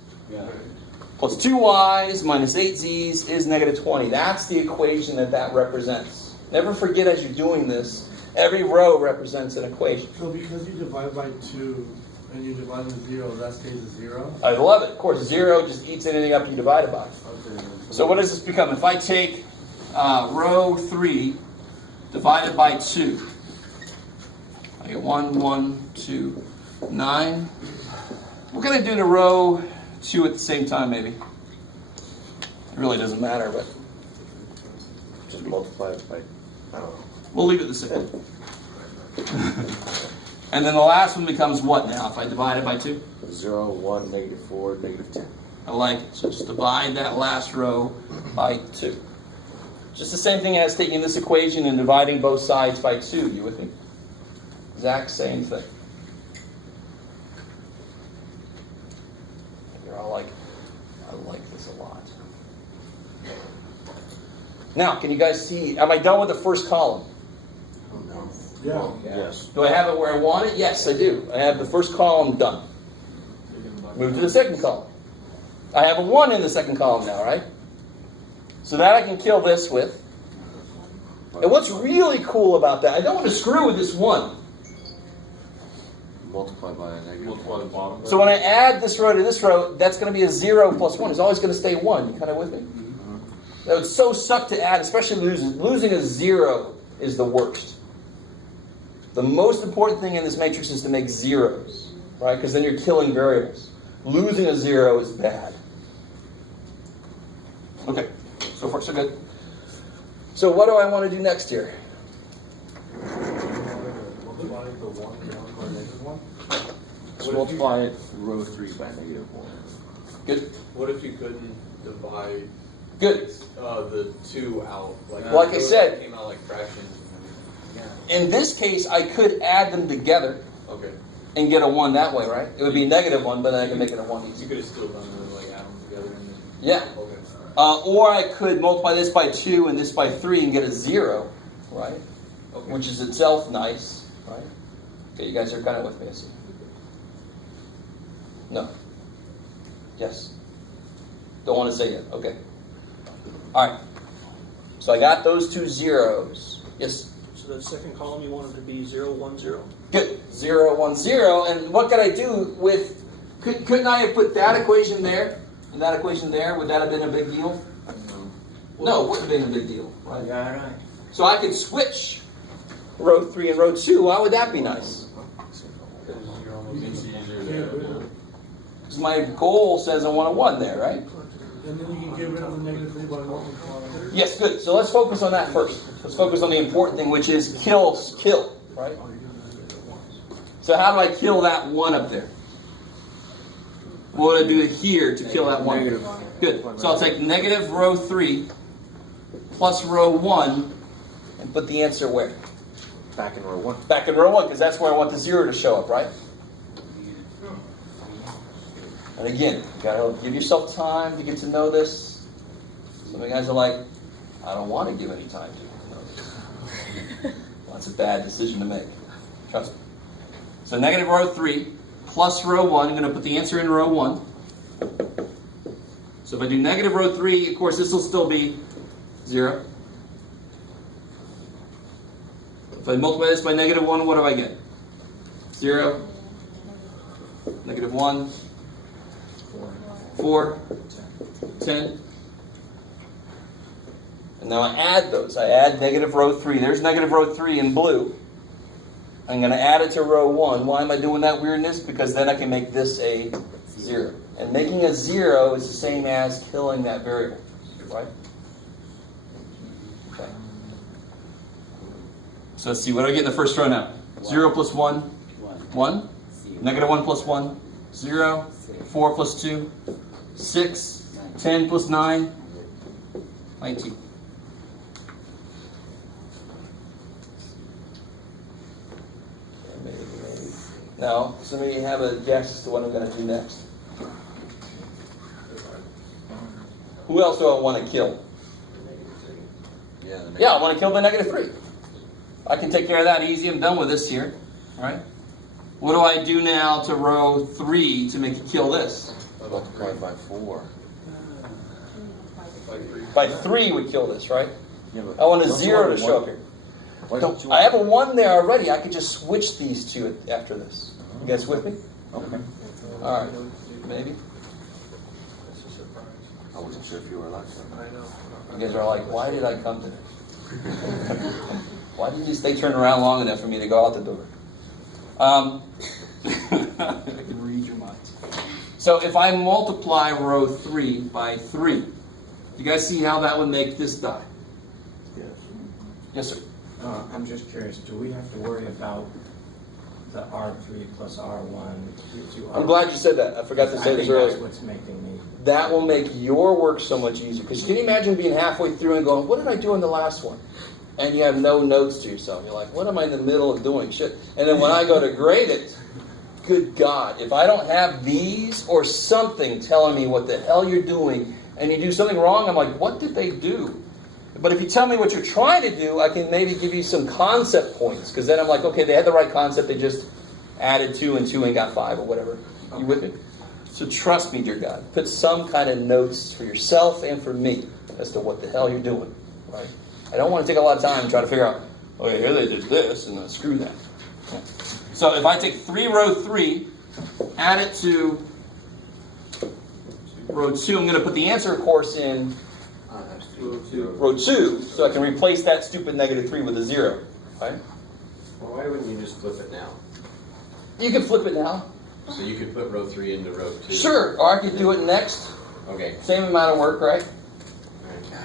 Plus 2y's minus 8z's is -20. That's the equation that represents. Never forget as you're doing this, every row represents an equation. So because you divide by 2 and you divide by 0, that stays a 0? I love it. Of course, 0 just eats anything up you divide it by. Okay. So what does this become? If I take row 3 divided by 2, I get 1, 1, 2, 9. What can I do to row 2 at the same time, maybe? It really doesn't matter, but Just multiply it by, I don't know. we'll leave it the same. And then the last one becomes what now, if I divide it by 2? 0, 1, -4, -10. I like it. So just divide that last row by 2. Just the same thing as taking this equation and dividing both sides by 2. You with me? Exact same thing. You're all like, I like this a lot. Now, can you guys see, am I done with the first column? Yeah. Yes. Do I have it where I want it? Yes, I do. I have the first column done. Move to the second column. I have a 1 in the second column now, right? So that I can kill this with. And what's really cool about that, I don't want to screw with this 1. Multiply by a negative. Multiply the bottom. So when I add this row to this row, that's going to be a 0 plus 1. It's always going to stay 1. You kind of with me? That would so suck to add, especially losing a 0 is the worst. The most important thing in this matrix is to make zeros, right? Because then you're killing variables. Losing a 0 is bad. Okay, so far so good. So what do I want to do next here? Multiply the 1 by negative 1. So multiply it row 3 by negative 1. Good. What if you couldn't divide Good. the 2 out? Like I said- it came out like fractions. In this case, I could add them together Okay. and get a 1 that way, right? It would be a negative 1, but then I can make it a 1 You easy. could have still done it, like add them together and then. Yeah. Okay. Or I could multiply this by 2 and this by 3 and get a 0, right? Okay. Which is itself nice, right? Okay, you guys are kind of with me, I see. No. Yes. Don't want to say yet. Okay. All right. So I got those 2 zeros. Yes. So the second column you want it to be 0, 1, 0. Good. 0, 1, 0. And what could I do with? Couldn't I have put that equation there and that equation there? Would that have been a big deal? No, it wouldn't have been a big deal, right? Yeah, right. So I could switch row 3 and row 2. Why would that be nice? Because you're almost it's easier to. Because my goal says I want a 1 there, right? And then you can get rid of the negative 3 by multiplying. Yes, good. So let's focus on that first. Let's focus on the important thing, which is kill, right? So how do I kill that 1 up there? What would I do here to kill that 1? Negative. Good. So I'll take negative row 3 plus row 1 and put the answer where? Back in row 1. Back in row 1, because that's where I want the 0 to show up, right? And again, you gotta give yourself time to get to know this. Some of you guys are like, I don't want to give any time to know this. Well, that's a bad decision to make. Trust me. So negative row 3 plus row 1. I'm going to put the answer in row 1. So if I do negative row 3, of course, this will still be 0. If I multiply this by negative 1, what do I get? 0. Negative 1. 4. 10. And now I add those. I add negative row 3. There's negative row 3 in blue. I'm going to add it to row 1. Why am I doing that weirdness? Because then I can make this a 0. And making a 0 is the same as killing that variable. Right? Okay. So let's see. What do I get in the first row now? 0 plus 1? 1. Negative 1 plus 1? 0. 4 plus 2? 6. 10 plus 9? 19. Now, some of you have a guess as to what I'm going to do next. Who else do I want to kill? Yeah, I want to kill the negative 3. I can take care of that easy. I'm done with this here. Right? What do I do now to row 3 to make it kill this? Multiply by 4. By 3 would kill this, right? Yeah, but I want a don't you 0 want to a show one? up here. Why So don't you I want have a 1 there already. I could just switch these two after this. You guys with me? Okay. All right. Maybe. That's a surprise. I wasn't sure if you were like that. I know. You guys are like, why did I come today? Why didn't you stay turned around long enough for me to go out the door? I can read your minds. So if I multiply row 3 by 3, you guys see how that would make this die? Yes. Yes, sir. I'm just curious, do we have to worry about the R3 plus R1? I'm glad you said that. I forgot to say this I earlier. think that's what's making me that will make your work so much easier. Because can you imagine being halfway through and going, what did I do in the last one? And you have no notes to yourself. You're like, what am I in the middle of doing? Shit. And then when I go to grade it, good God, if I don't have these or something telling me what the hell you're doing, and you do something wrong, I'm like, what did they do? But if you tell me what you're trying to do, I can maybe give you some concept points. Because then I'm like, okay, they had the right concept, they just added 2 and 2 and got 5 or whatever. You with me? So trust me, dear God. Put some kind of notes for yourself and for me as to what the hell you're doing. Right? I don't want to take a lot of time to try to figure out, okay, here they did this, and then screw that. Okay. So if I take 3 row 3, add it to row 2, I'm going to put the answer, of course, in row 2, so I can replace that stupid -3 with a 0. Right? Well, why wouldn't you just flip it now? You can flip it now. So you could put row 3 into row 2? Sure, or I could do it next. Okay. Same amount of work, right?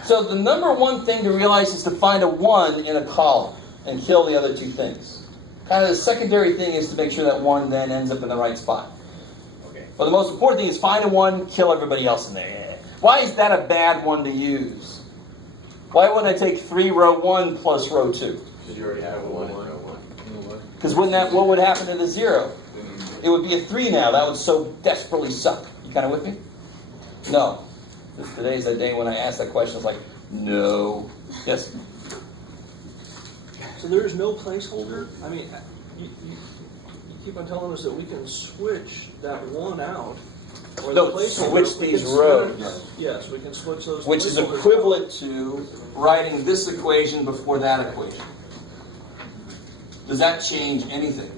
So the number one thing to realize is to find a 1 in a column and kill the other 2 things. Kind of the secondary thing is to make sure that 1 then ends up in the right spot. Okay. But the most important thing is find a 1, kill everybody else in there. Yeah. Why is that a bad one to use? Why wouldn't I take 3 row 1 plus row 2? Because you already have a 1 in row 1. Because what would happen to the 0? It would be a 3 now. That would so desperately suck. You kind of with me? No. Today's the day when I ask that question. It's like, no. Yes? So there is no placeholder? I mean, you keep on telling us that we can switch that 1 out. Or No, the placeholder. switch We these can rows. Yes, we can switch those. Which is placeholders equivalent to writing this equation before that equation. Does that change anything?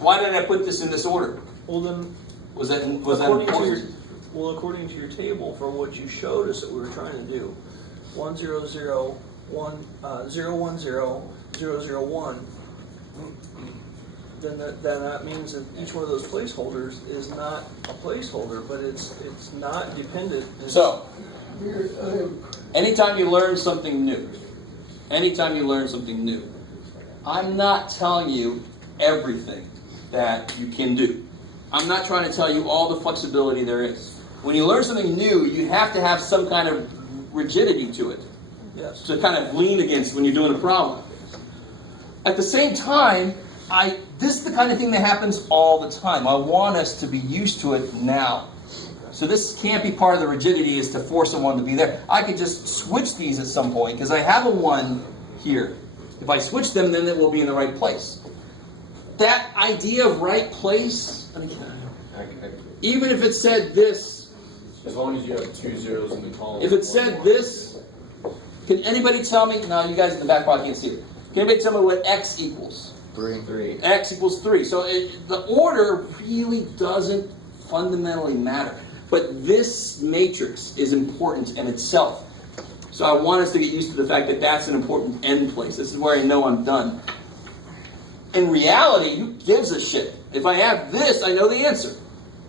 Why did I put this in this order? Well, then, Was that according important? according to your table for what you showed us that we were trying to do, 1 0 0 1 0 1 0 0 0 1. Then that means that each one of those placeholders is not a placeholder, but it's not dependent. So, anytime you learn something new, I'm not telling you everything that you can do. I'm not trying to tell you all the flexibility there is. When you learn something new, you have to have some kind of rigidity to it, Yes. to kind of lean against when you're doing a problem. At the same time, this is the kind of thing that happens all the time. I want us to be used to it now. So this can't be part of the rigidity is to force someone to be there. I could just switch these at some point because I have a 1 here. If I switch them, then it will be in the right place. That idea of right place, even if it said this, As long as you have 2 zeros in the column. if it said this, can anybody tell me, no, you guys in the back part can't see it. Can anybody tell me what x equals? 3. X equals 3. So the order really doesn't fundamentally matter. But this matrix is important in itself. So I want us to get used to the fact that that's an important end place. This is where I know I'm done. In reality, who gives a shit? If I have this, I know the answer.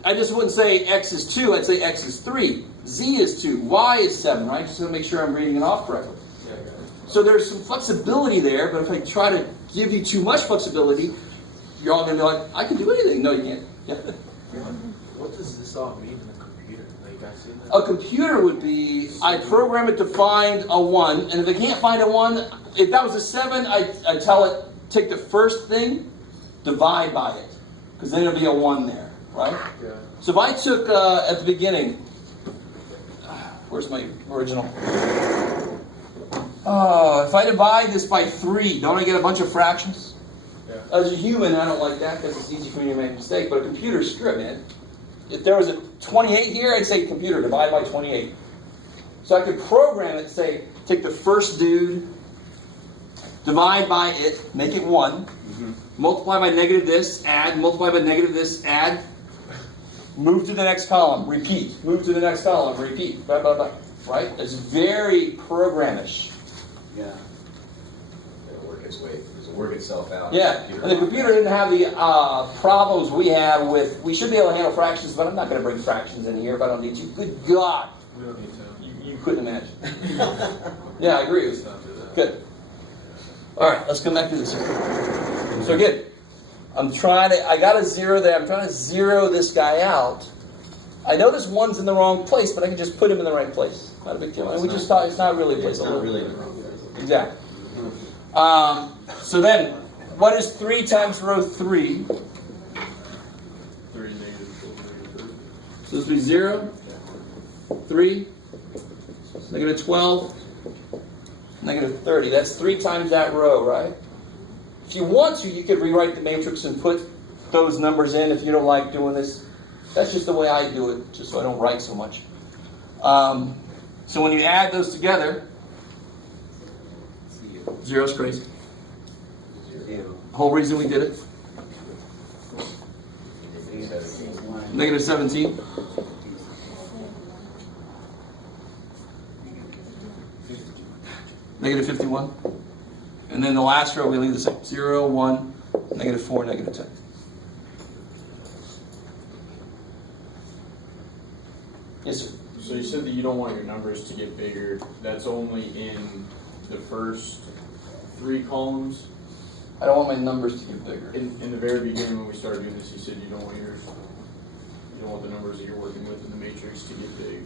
I just wouldn't say x is 2, I'd say x is 3. Z is 2, y is 7, right? Just to make sure I'm reading it off correctly. So there's some flexibility there, but if I try to give you too much flexibility, you're all going to be like, I can do anything. No, you can't. Yeah. What does this all mean in a computer? Are you guys seeing that? A computer would be, I program it to find a 1, and if it can't find a 1, if that was a 7, I tell it, take the first thing, divide by it, because then it'll be a 1 there, right? Yeah. So if I took, at the beginning, where's my original? If I divide this by 3, don't I get a bunch of fractions? Yeah. As a human, I don't like that because it's easy for me to make a mistake, but a computer, screw it, man. If there was a 28 here, I'd say computer, divide by 28. So I could program it to say, take the first dude, divide by it, make it 1, multiply by negative this, add, multiply by negative this, add, move to the next column, repeat, move to the next column, repeat, blah, blah, blah. Right? It's very programish. Yeah. It'll work itself out. Yeah, and the computer didn't have the problems we have with, we should be able to handle fractions, but I'm not going to bring fractions in here if I don't need to. Good God. We don't need to. You couldn't imagine. Yeah, I agree with you. Good. All right, let's come back to this here. So again, I got a 0 there. I'm trying to zero this guy out. I know this one's in the wrong place, but I can just put him in the right place. Not a big deal. And we just thought it's not really a place. It's not really in the wrong place. Exactly. So then, what is 3 times row 3? 3 negative 12, So this would be 0, 3, negative 12, negative 30. That's 3 times that row, right? If you want to, you could rewrite the matrix and put those numbers in if you don't like doing this. That's just the way I do it, just so I don't write so much. So when you add those together, 0's crazy. Whole reason we did it. Negative 17. Negative 51. And then the last row we leave the same. 0, 1, negative 4, negative 10. Yes, sir. So you said that you don't want your numbers to get bigger. That's only in the first 3 columns. I don't want my numbers to get bigger. In the very beginning when we started doing this, you said you don't want the numbers that you're working with in the matrix to get big.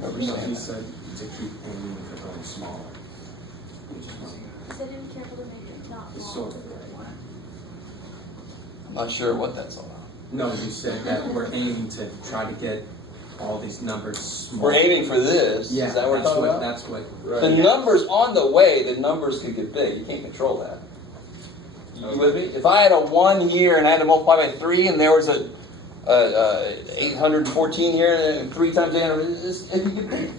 No, He said to keep aiming for going smaller. He said be careful to make it not It's long. sort of right. I'm not sure what that's all about. No, you said that we're aiming to try to get all these numbers smaller. We're aiming for this. Yeah, Is that what we're talking about? that's what. The numbers on the way, the numbers could get big. You can't control that. You with me? If I had a 1 here and I had to multiply by 3 and there was a 814 here and 3 times 800, it could get big.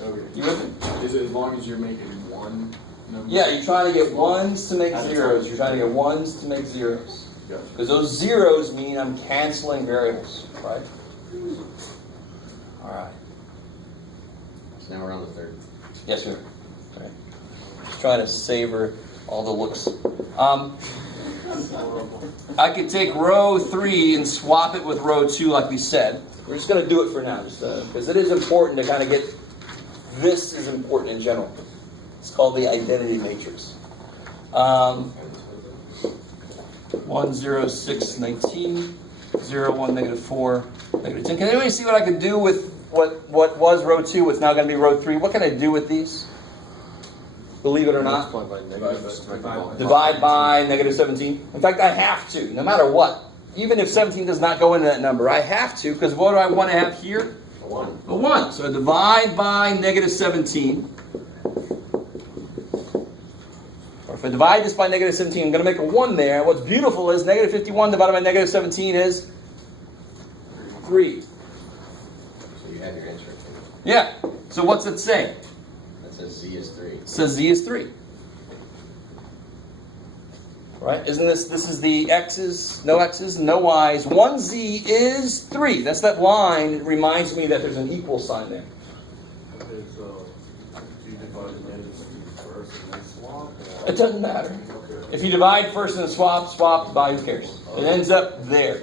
Okay. You with me? Is it as long as you're making one number? Yeah, you're trying to get ones to make At a zeros. time. You're trying to get ones to make zeros. Gotcha. Because those zeros mean I'm canceling variables, right? All right. So now we're on the 3rd. Yes, sir. Okay. Just trying to savor all the looks. I could take row 3 and swap it with row 2 like we said. We're just going to do it for now, just because it is important to kind of get, this is important in general. It's called the identity matrix. 1, 0, 6, 19, 0, 1, negative 4, negative 10. Can anybody see what I could do with what was row 2, what's now going to be row 3? What can I do with these? Believe it or not. Divide by negative 17. In fact, I have to, no matter what. Even if 17 does not go into that number, I have to, because what do I want to have here? A 1. A 1. So I divide by negative 17. Or if I divide this by negative 17, I'm going to make a 1 there. What's beautiful is negative 51 divided by negative 17 is 3. So you have your answer. Yeah. So what's it say? That says Z is 3. It says Z is 3. Right? Isn't this is the X's, no X's, no Y's. 1Z is 3. That's that line. It reminds me that there's an equal sign there. Okay, so do you divide the negative first and then swap? It doesn't matter. Okay. If you divide first and then swap, by who cares? It ends up there.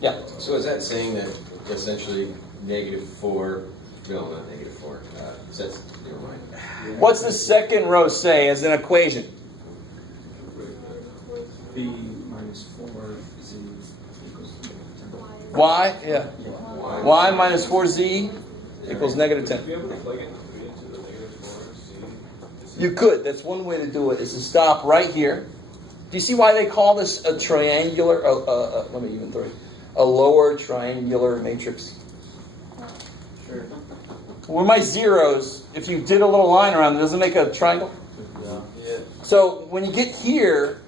Yeah. So is that saying that essentially negative 4, no, not negative 4, says, never mind. What's the second row say as an equation? B minus 4Z equals 10. Y? Yeah. Y minus 4Z equals negative 10. You could. That's one way to do it, is to stop right here. Do you see why they call this a triangular, let me even throw it, a lower triangular matrix? Sure. Where my zeros, if you did a little line around it, doesn't it make a triangle? Yeah. So when you get here,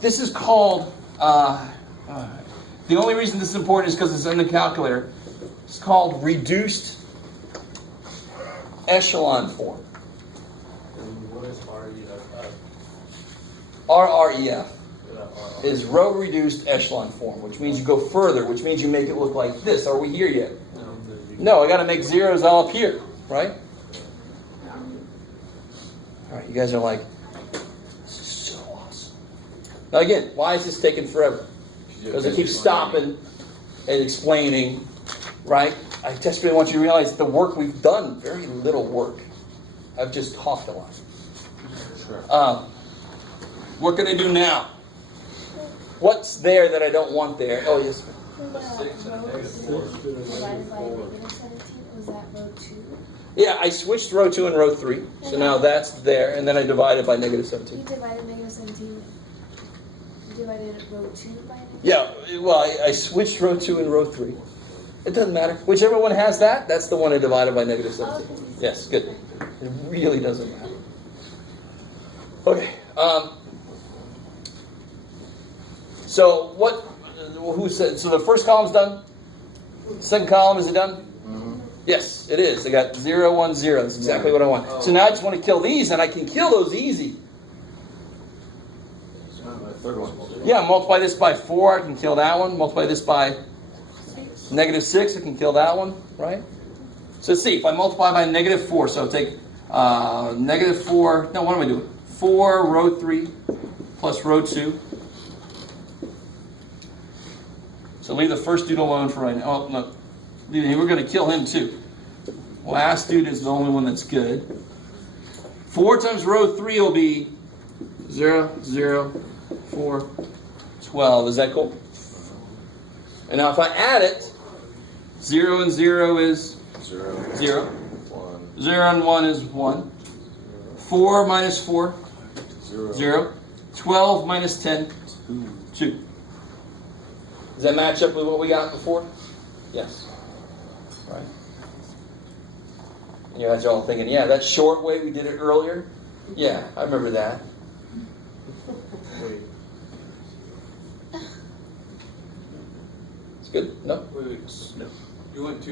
this is called, the only reason this is important is because it's in the calculator. It's called reduced echelon form. And what is REF? RREF is row reduced echelon form, which means you go further, which means you make it look like this. Are we here yet? No, I got to make zeros all up here, right? All right, you guys are like, this is so awesome. Now again, why is this taking forever? Because I keep stopping and explaining, right? I just really want you to realize the work we've done, very little work. I've just talked a lot. What can I do now? What's there that I don't want there? Oh, yes. Divided by negative 17, was that row 2? Yeah, I switched row 2 and row 3. So now that's there, and then I divided by negative 17. You divided negative 17. You divided row 2 by negative? Yeah, well, I switched row 2 and row 3. It doesn't matter. Whichever one has that, that's the one I divided by negative 17. Yes, good. It really doesn't matter. Okay. So what? Who said? So the first column's done. Second column, is it done? Yes, it is. I got 0, 1, 0. That's exactly what I want. So now I just want to kill these, and I can kill those easy. Yeah, multiply this by 4, I can kill that one. Multiply this by negative 6, I can kill that one, right? So let's see, if I multiply by negative 4, so take negative 4, no, what am I doing? 4 row 3 plus row 2. So leave the first dude alone for right now. Oh, no. We're going to kill him too. Last dude is the only one that's good. 4 times row 3 will be 0, 0, 4, 12. Is that cool? And now if I add it, 0 and 0 is 0. 0 and 1 is 1. 4 minus 4, 0. 12 minus 10, 2. Does that match up with what we got before? Yes. Right. And you guys are all thinking, yeah, that short way we did it earlier? Yeah, I remember that. It's good. No? Wait. No. You went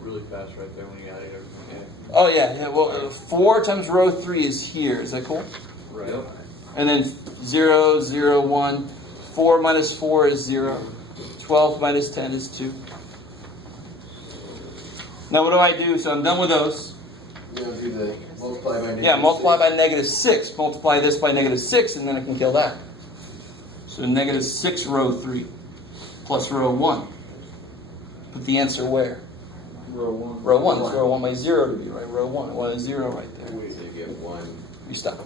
really fast right there when you added everything. Oh, yeah. Well, 4 times row 3 is here. Is that cool? Right. And then 0, 0, 1. 4 minus 4 is 0. 12 minus 10 is 2. Now what do I do? So I'm done with those. You don't do the multiply by negative 6. Multiply by negative 6. Multiply this by negative 6, and then I can kill that. So negative 6 row 3 plus row 1. Put the answer where? Row 1. Row 1. That's where I want my 0 to be, right? Row 1. I want a 0 right there. So you get 1. You stop.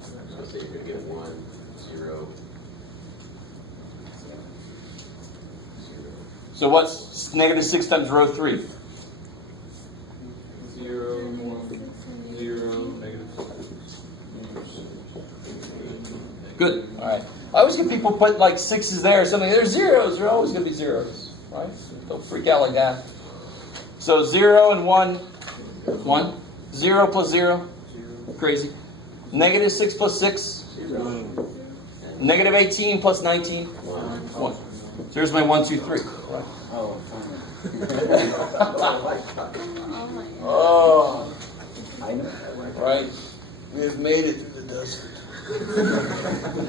So say you're going to get 1, 0. So what's negative 6 times row 3? 0, 1, 0, negative 6. Good. All right. I always get people put like 6s there or something. There's zeros. They're always going to be zeros. Right? Don't freak out like that. So 0 and 1. 1. 0 plus 0. Crazy. Negative 6 plus 6. 0. Negative 18 plus 19. 1. So here's my 1, 2, 3. Right. Oh, Oh. I know. Right. We have made it through the desert.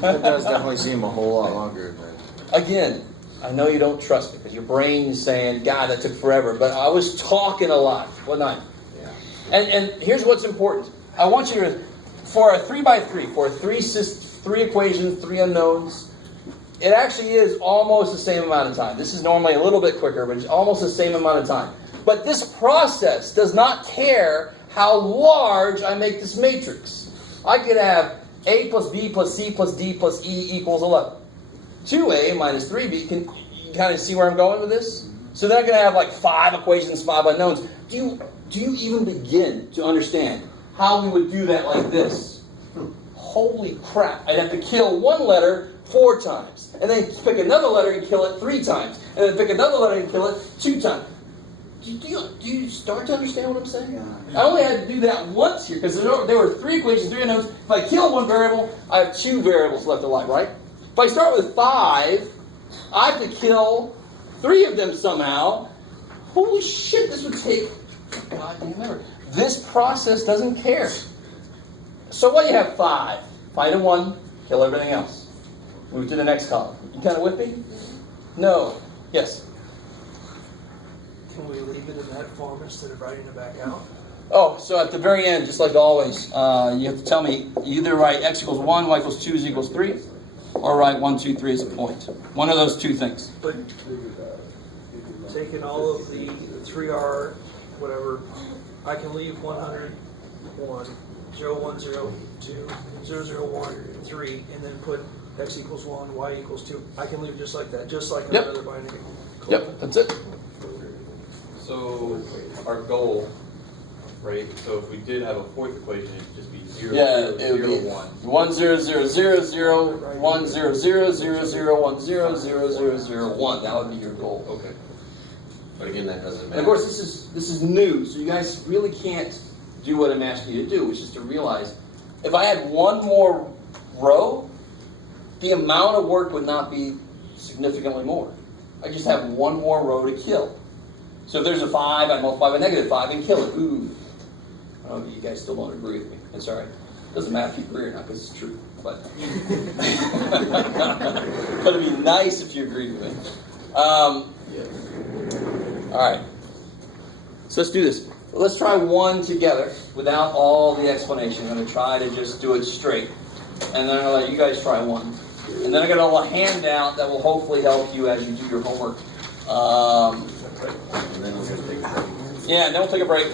That does definitely seem a whole lot longer than. Again, I know you don't trust me because your brain is saying, God, that took forever. But I was talking a lot, wasn't I? Yeah. And here's what's important. I want you to, for a 3x3, for 3 equations, 3 unknowns, it actually is almost the same amount of time. This is normally a little bit quicker, but it's almost the same amount of time. But this process does not care how large I make this matrix. I could have A plus B plus C plus D plus E equals 11. 2A minus 3B, can you kind of see where I'm going with this? So they're going to have like 5 equations, 5 unknowns. Do you even begin to understand how we would do that like this? Holy crap. I'd have to kill one letter 4 times. And then pick another letter and kill it 3 times. And then pick another letter and kill it 2 times. Do you start to understand what I'm saying? Yeah. I only had to do that once here because there were 3 equations, 3 unknowns. If I kill one variable, I have 2 variables left alive, right? If I start with 5, I have to kill 3 of them somehow. Holy shit, this would take goddamn ever. This process doesn't care. So what, you have 5. Find a 1, kill everything else. Move to the next column. You kind of with me? No. Yes? Can we leave it in that form instead of writing it back out? Oh, so at the very end, just like always, you have to tell me either write x equals 1, y equals 2, z equals 3, or write 1, 2, 3 as a point. One of those 2 things. But taking all of the 3R, whatever, I can leave 100, 1, 0, 1, 0, 2, 0, 0, 1, 3, and then put x equals 1, y equals 2. I can leave it just like that, just like Yep. another binary. Yep, that's it. So our goal, right? So if we did have a fourth equation, it'd just be 0, Yeah, 0, it would 0, be 1. 1 0 0 0 0 1 0 0 0 0 1 0 0 0 0 1. That would be your goal. Okay. But again, that doesn't And matter. of course, this is new, so you guys really can't do what I'm asking you to do, which is to realize if I had one more row, the amount of work would not be significantly more. I just have one more row to kill. So if there's a 5, I multiply by -5 and kill it. Ooh. Oh, you guys still don't agree with me. It's all right. Doesn't matter if you agree or not, because it's true. But it'd be nice if you agreed with me. All right. So let's do this. Let's try one together without all the explanation. I'm going to try to just do it straight. And then I'm going to let you guys try one. And then I got a little handout that will hopefully help you as you do your homework. And then we'll just take a break. Yeah, and then we'll take a break.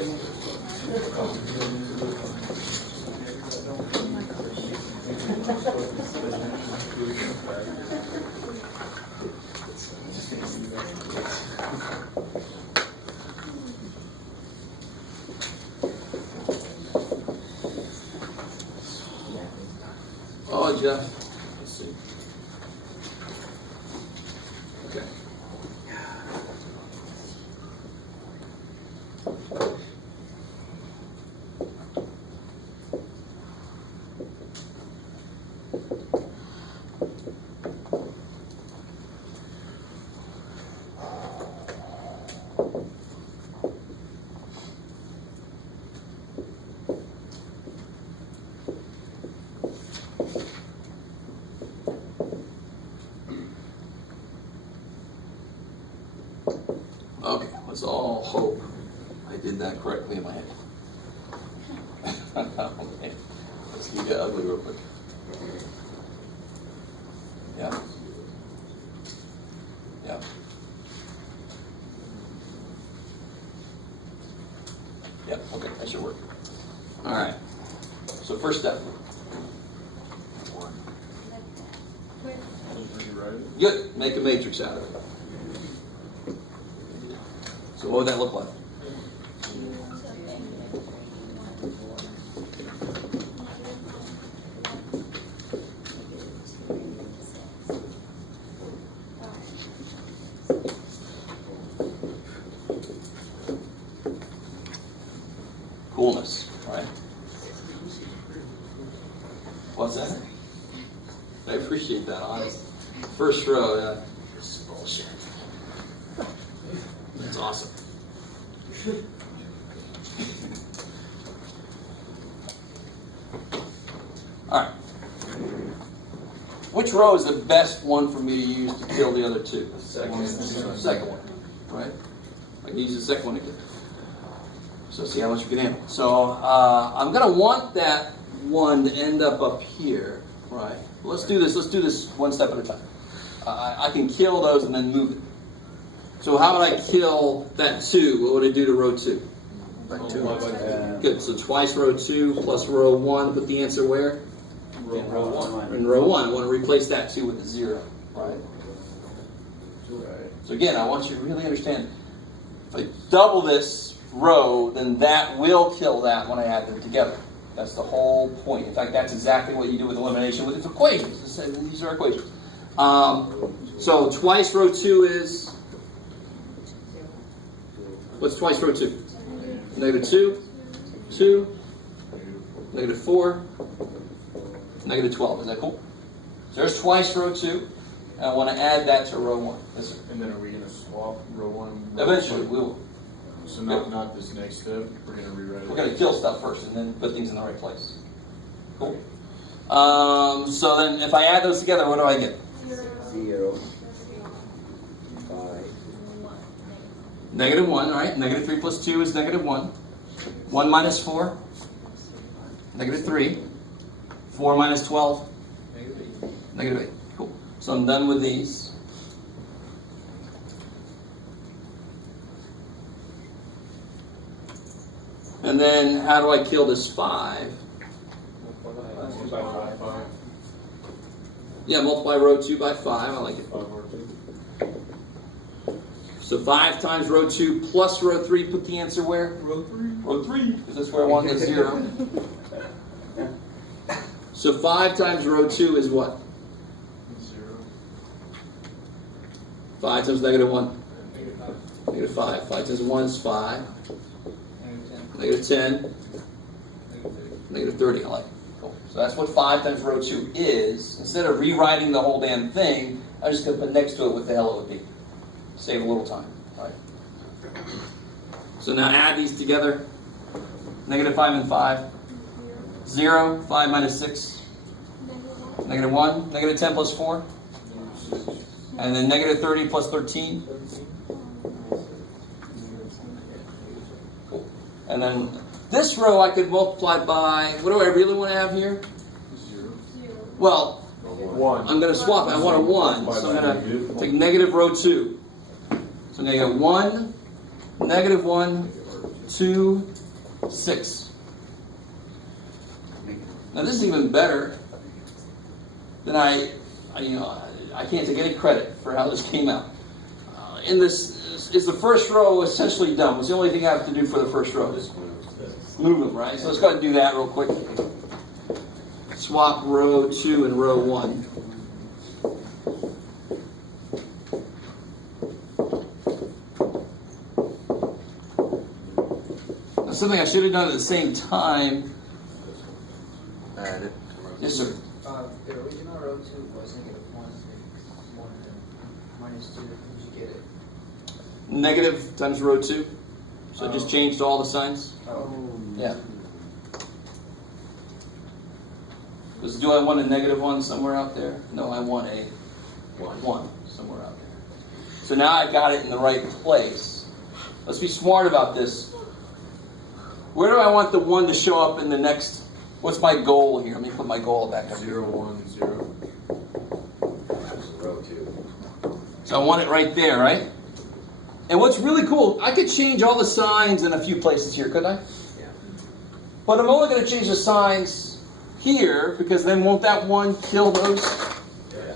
Oh, Jeff. Let's see. Okay. Okay, let's all hope I did that correctly in my head. Okay, let's keep it ugly real quick. Yeah. Yeah. Yeah, okay, that should work. All right, so first step. Good, make a matrix out of it. So what would that look like? Coolness, right? What's that? I appreciate that, honest. First row, yeah. This is bullshit. That's awesome. All right. Which row is the best one for me to use to kill the other two? Second one, right? I can use the second one again. So see how much we can handle. So I'm going to want that one to end up here, right? Let's do this. Let's do this one step at a time. I can kill those and then move it. So how would I kill that 2? What would I do to row 2? By 2. Good. So twice row 2 plus row 1. Put the answer where? In row 1. In row 1. I want to replace that 2 with a 0. Right? So again, I want you to really understand. If I double this row, then that will kill that when I add them together. That's the whole point. In fact, that's exactly what you do with elimination with its equations. These are equations. So twice row 2 is... What's twice row 2? -2, 2, -4, -12. Is that cool? So there's twice row 2. And I want to add that to row 1. Yes, sir. And then are we going to swap row 1? Eventually, we will. So not this next step. We're going to rewrite it. We're going to kill stuff first and then put things in the right place. Cool. So then if I add those together, what do I get? 0. 5. -1, all right? -3 plus 2 is -1. 1 minus 4? -3. 4 minus 12? -8. Cool. So I'm done with these. And then how do I kill this 5? Yeah, multiply row 2 by 5. I like it. So 5 times row 2 plus row 3. Put the answer where? Row 3. Row 3, because that's where I want the 0. So 5 times row 2 is what? 0. 5 times negative 1. Negative 5. Negative 5. 5 times 1 is 5. Negative 10. Negative 10. Negative 30. Negative 30. I like it. Cool. So that's what 5 times row 2 is. Instead of rewriting the whole damn thing, I'm just going to put next to it what the hell it would be. Save a little time. All right. So now add these together. Negative 5 and 5. 0. 5 minus 6. Negative 1. Negative 10 plus 4. And then negative 30 plus 13. Cool. And then this row I could multiply by, what do I really want to have here? 0. Well, 1. I'm going to swap it. I want a 1. So I'm going to take negative row 2. So I'm going to get 1, negative 1, 2, 6. Now this is even better than I can't take any credit for how this came out. In this is the first row essentially done. What's the only thing I have to do for the first row? Just move them, right? So let's go ahead and do that real quick. Swap row 2 and row 1. Now something I should have done at the same time. Add it. Yes, sir. The original row 2 was negative 1, minus 2, did you get it? Negative times row 2. So just change to all the signs. Yeah. Because do I want a negative 1 somewhere out there? No, I want a 1 somewhere out there. So now I've got it in the right place. Let's be smart about this. Where do I want the 1 to show up in the next? What's my goal here? Let me put my goal back up. 0, 1, 0. That's row 2. So I want it right there, right? And what's really cool, I could change all the signs in a few places here, couldn't I? Yeah. But I'm only going to change the signs here, because then won't that 1 kill those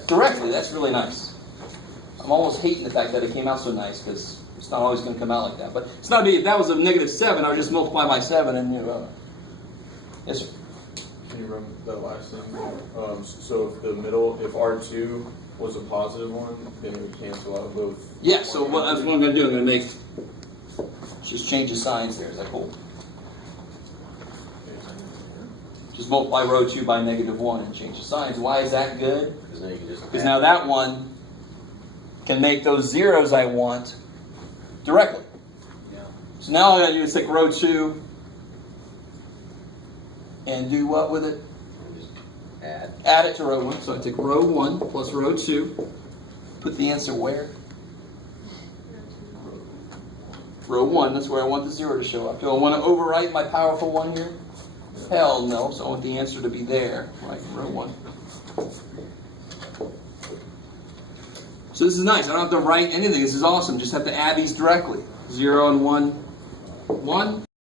directly? That's really nice. I'm almost hating the fact that it came out so nice, because it's not always going to come out like that. But it's not big. If that was a negative 7, I would just multiply by 7 and yes, sir. Can you run that last thing? So if the middle, if R2 was a positive 1, then it would cancel out both. Yeah, so that's what I'm going to do. I'm going to make, just change the signs there. Is that cool? Just multiply row 2 by negative 1 and change the signs. Why is that good? Because now you can just. Because now that 1 can make those zeros I want directly. Yeah. So now all I got to do is take row 2 and do what with it? Just add. Add it to row 1. So I take row 1 plus row 2. Put the answer where? Row 1. That's where I want the 0 to show up. Do I want to overwrite my powerful 1 here? Hell no. So I want the answer to be there, like row 1. So this is nice. I don't have to write anything. This is awesome. Just have to add these directly. 0 and 1. 1.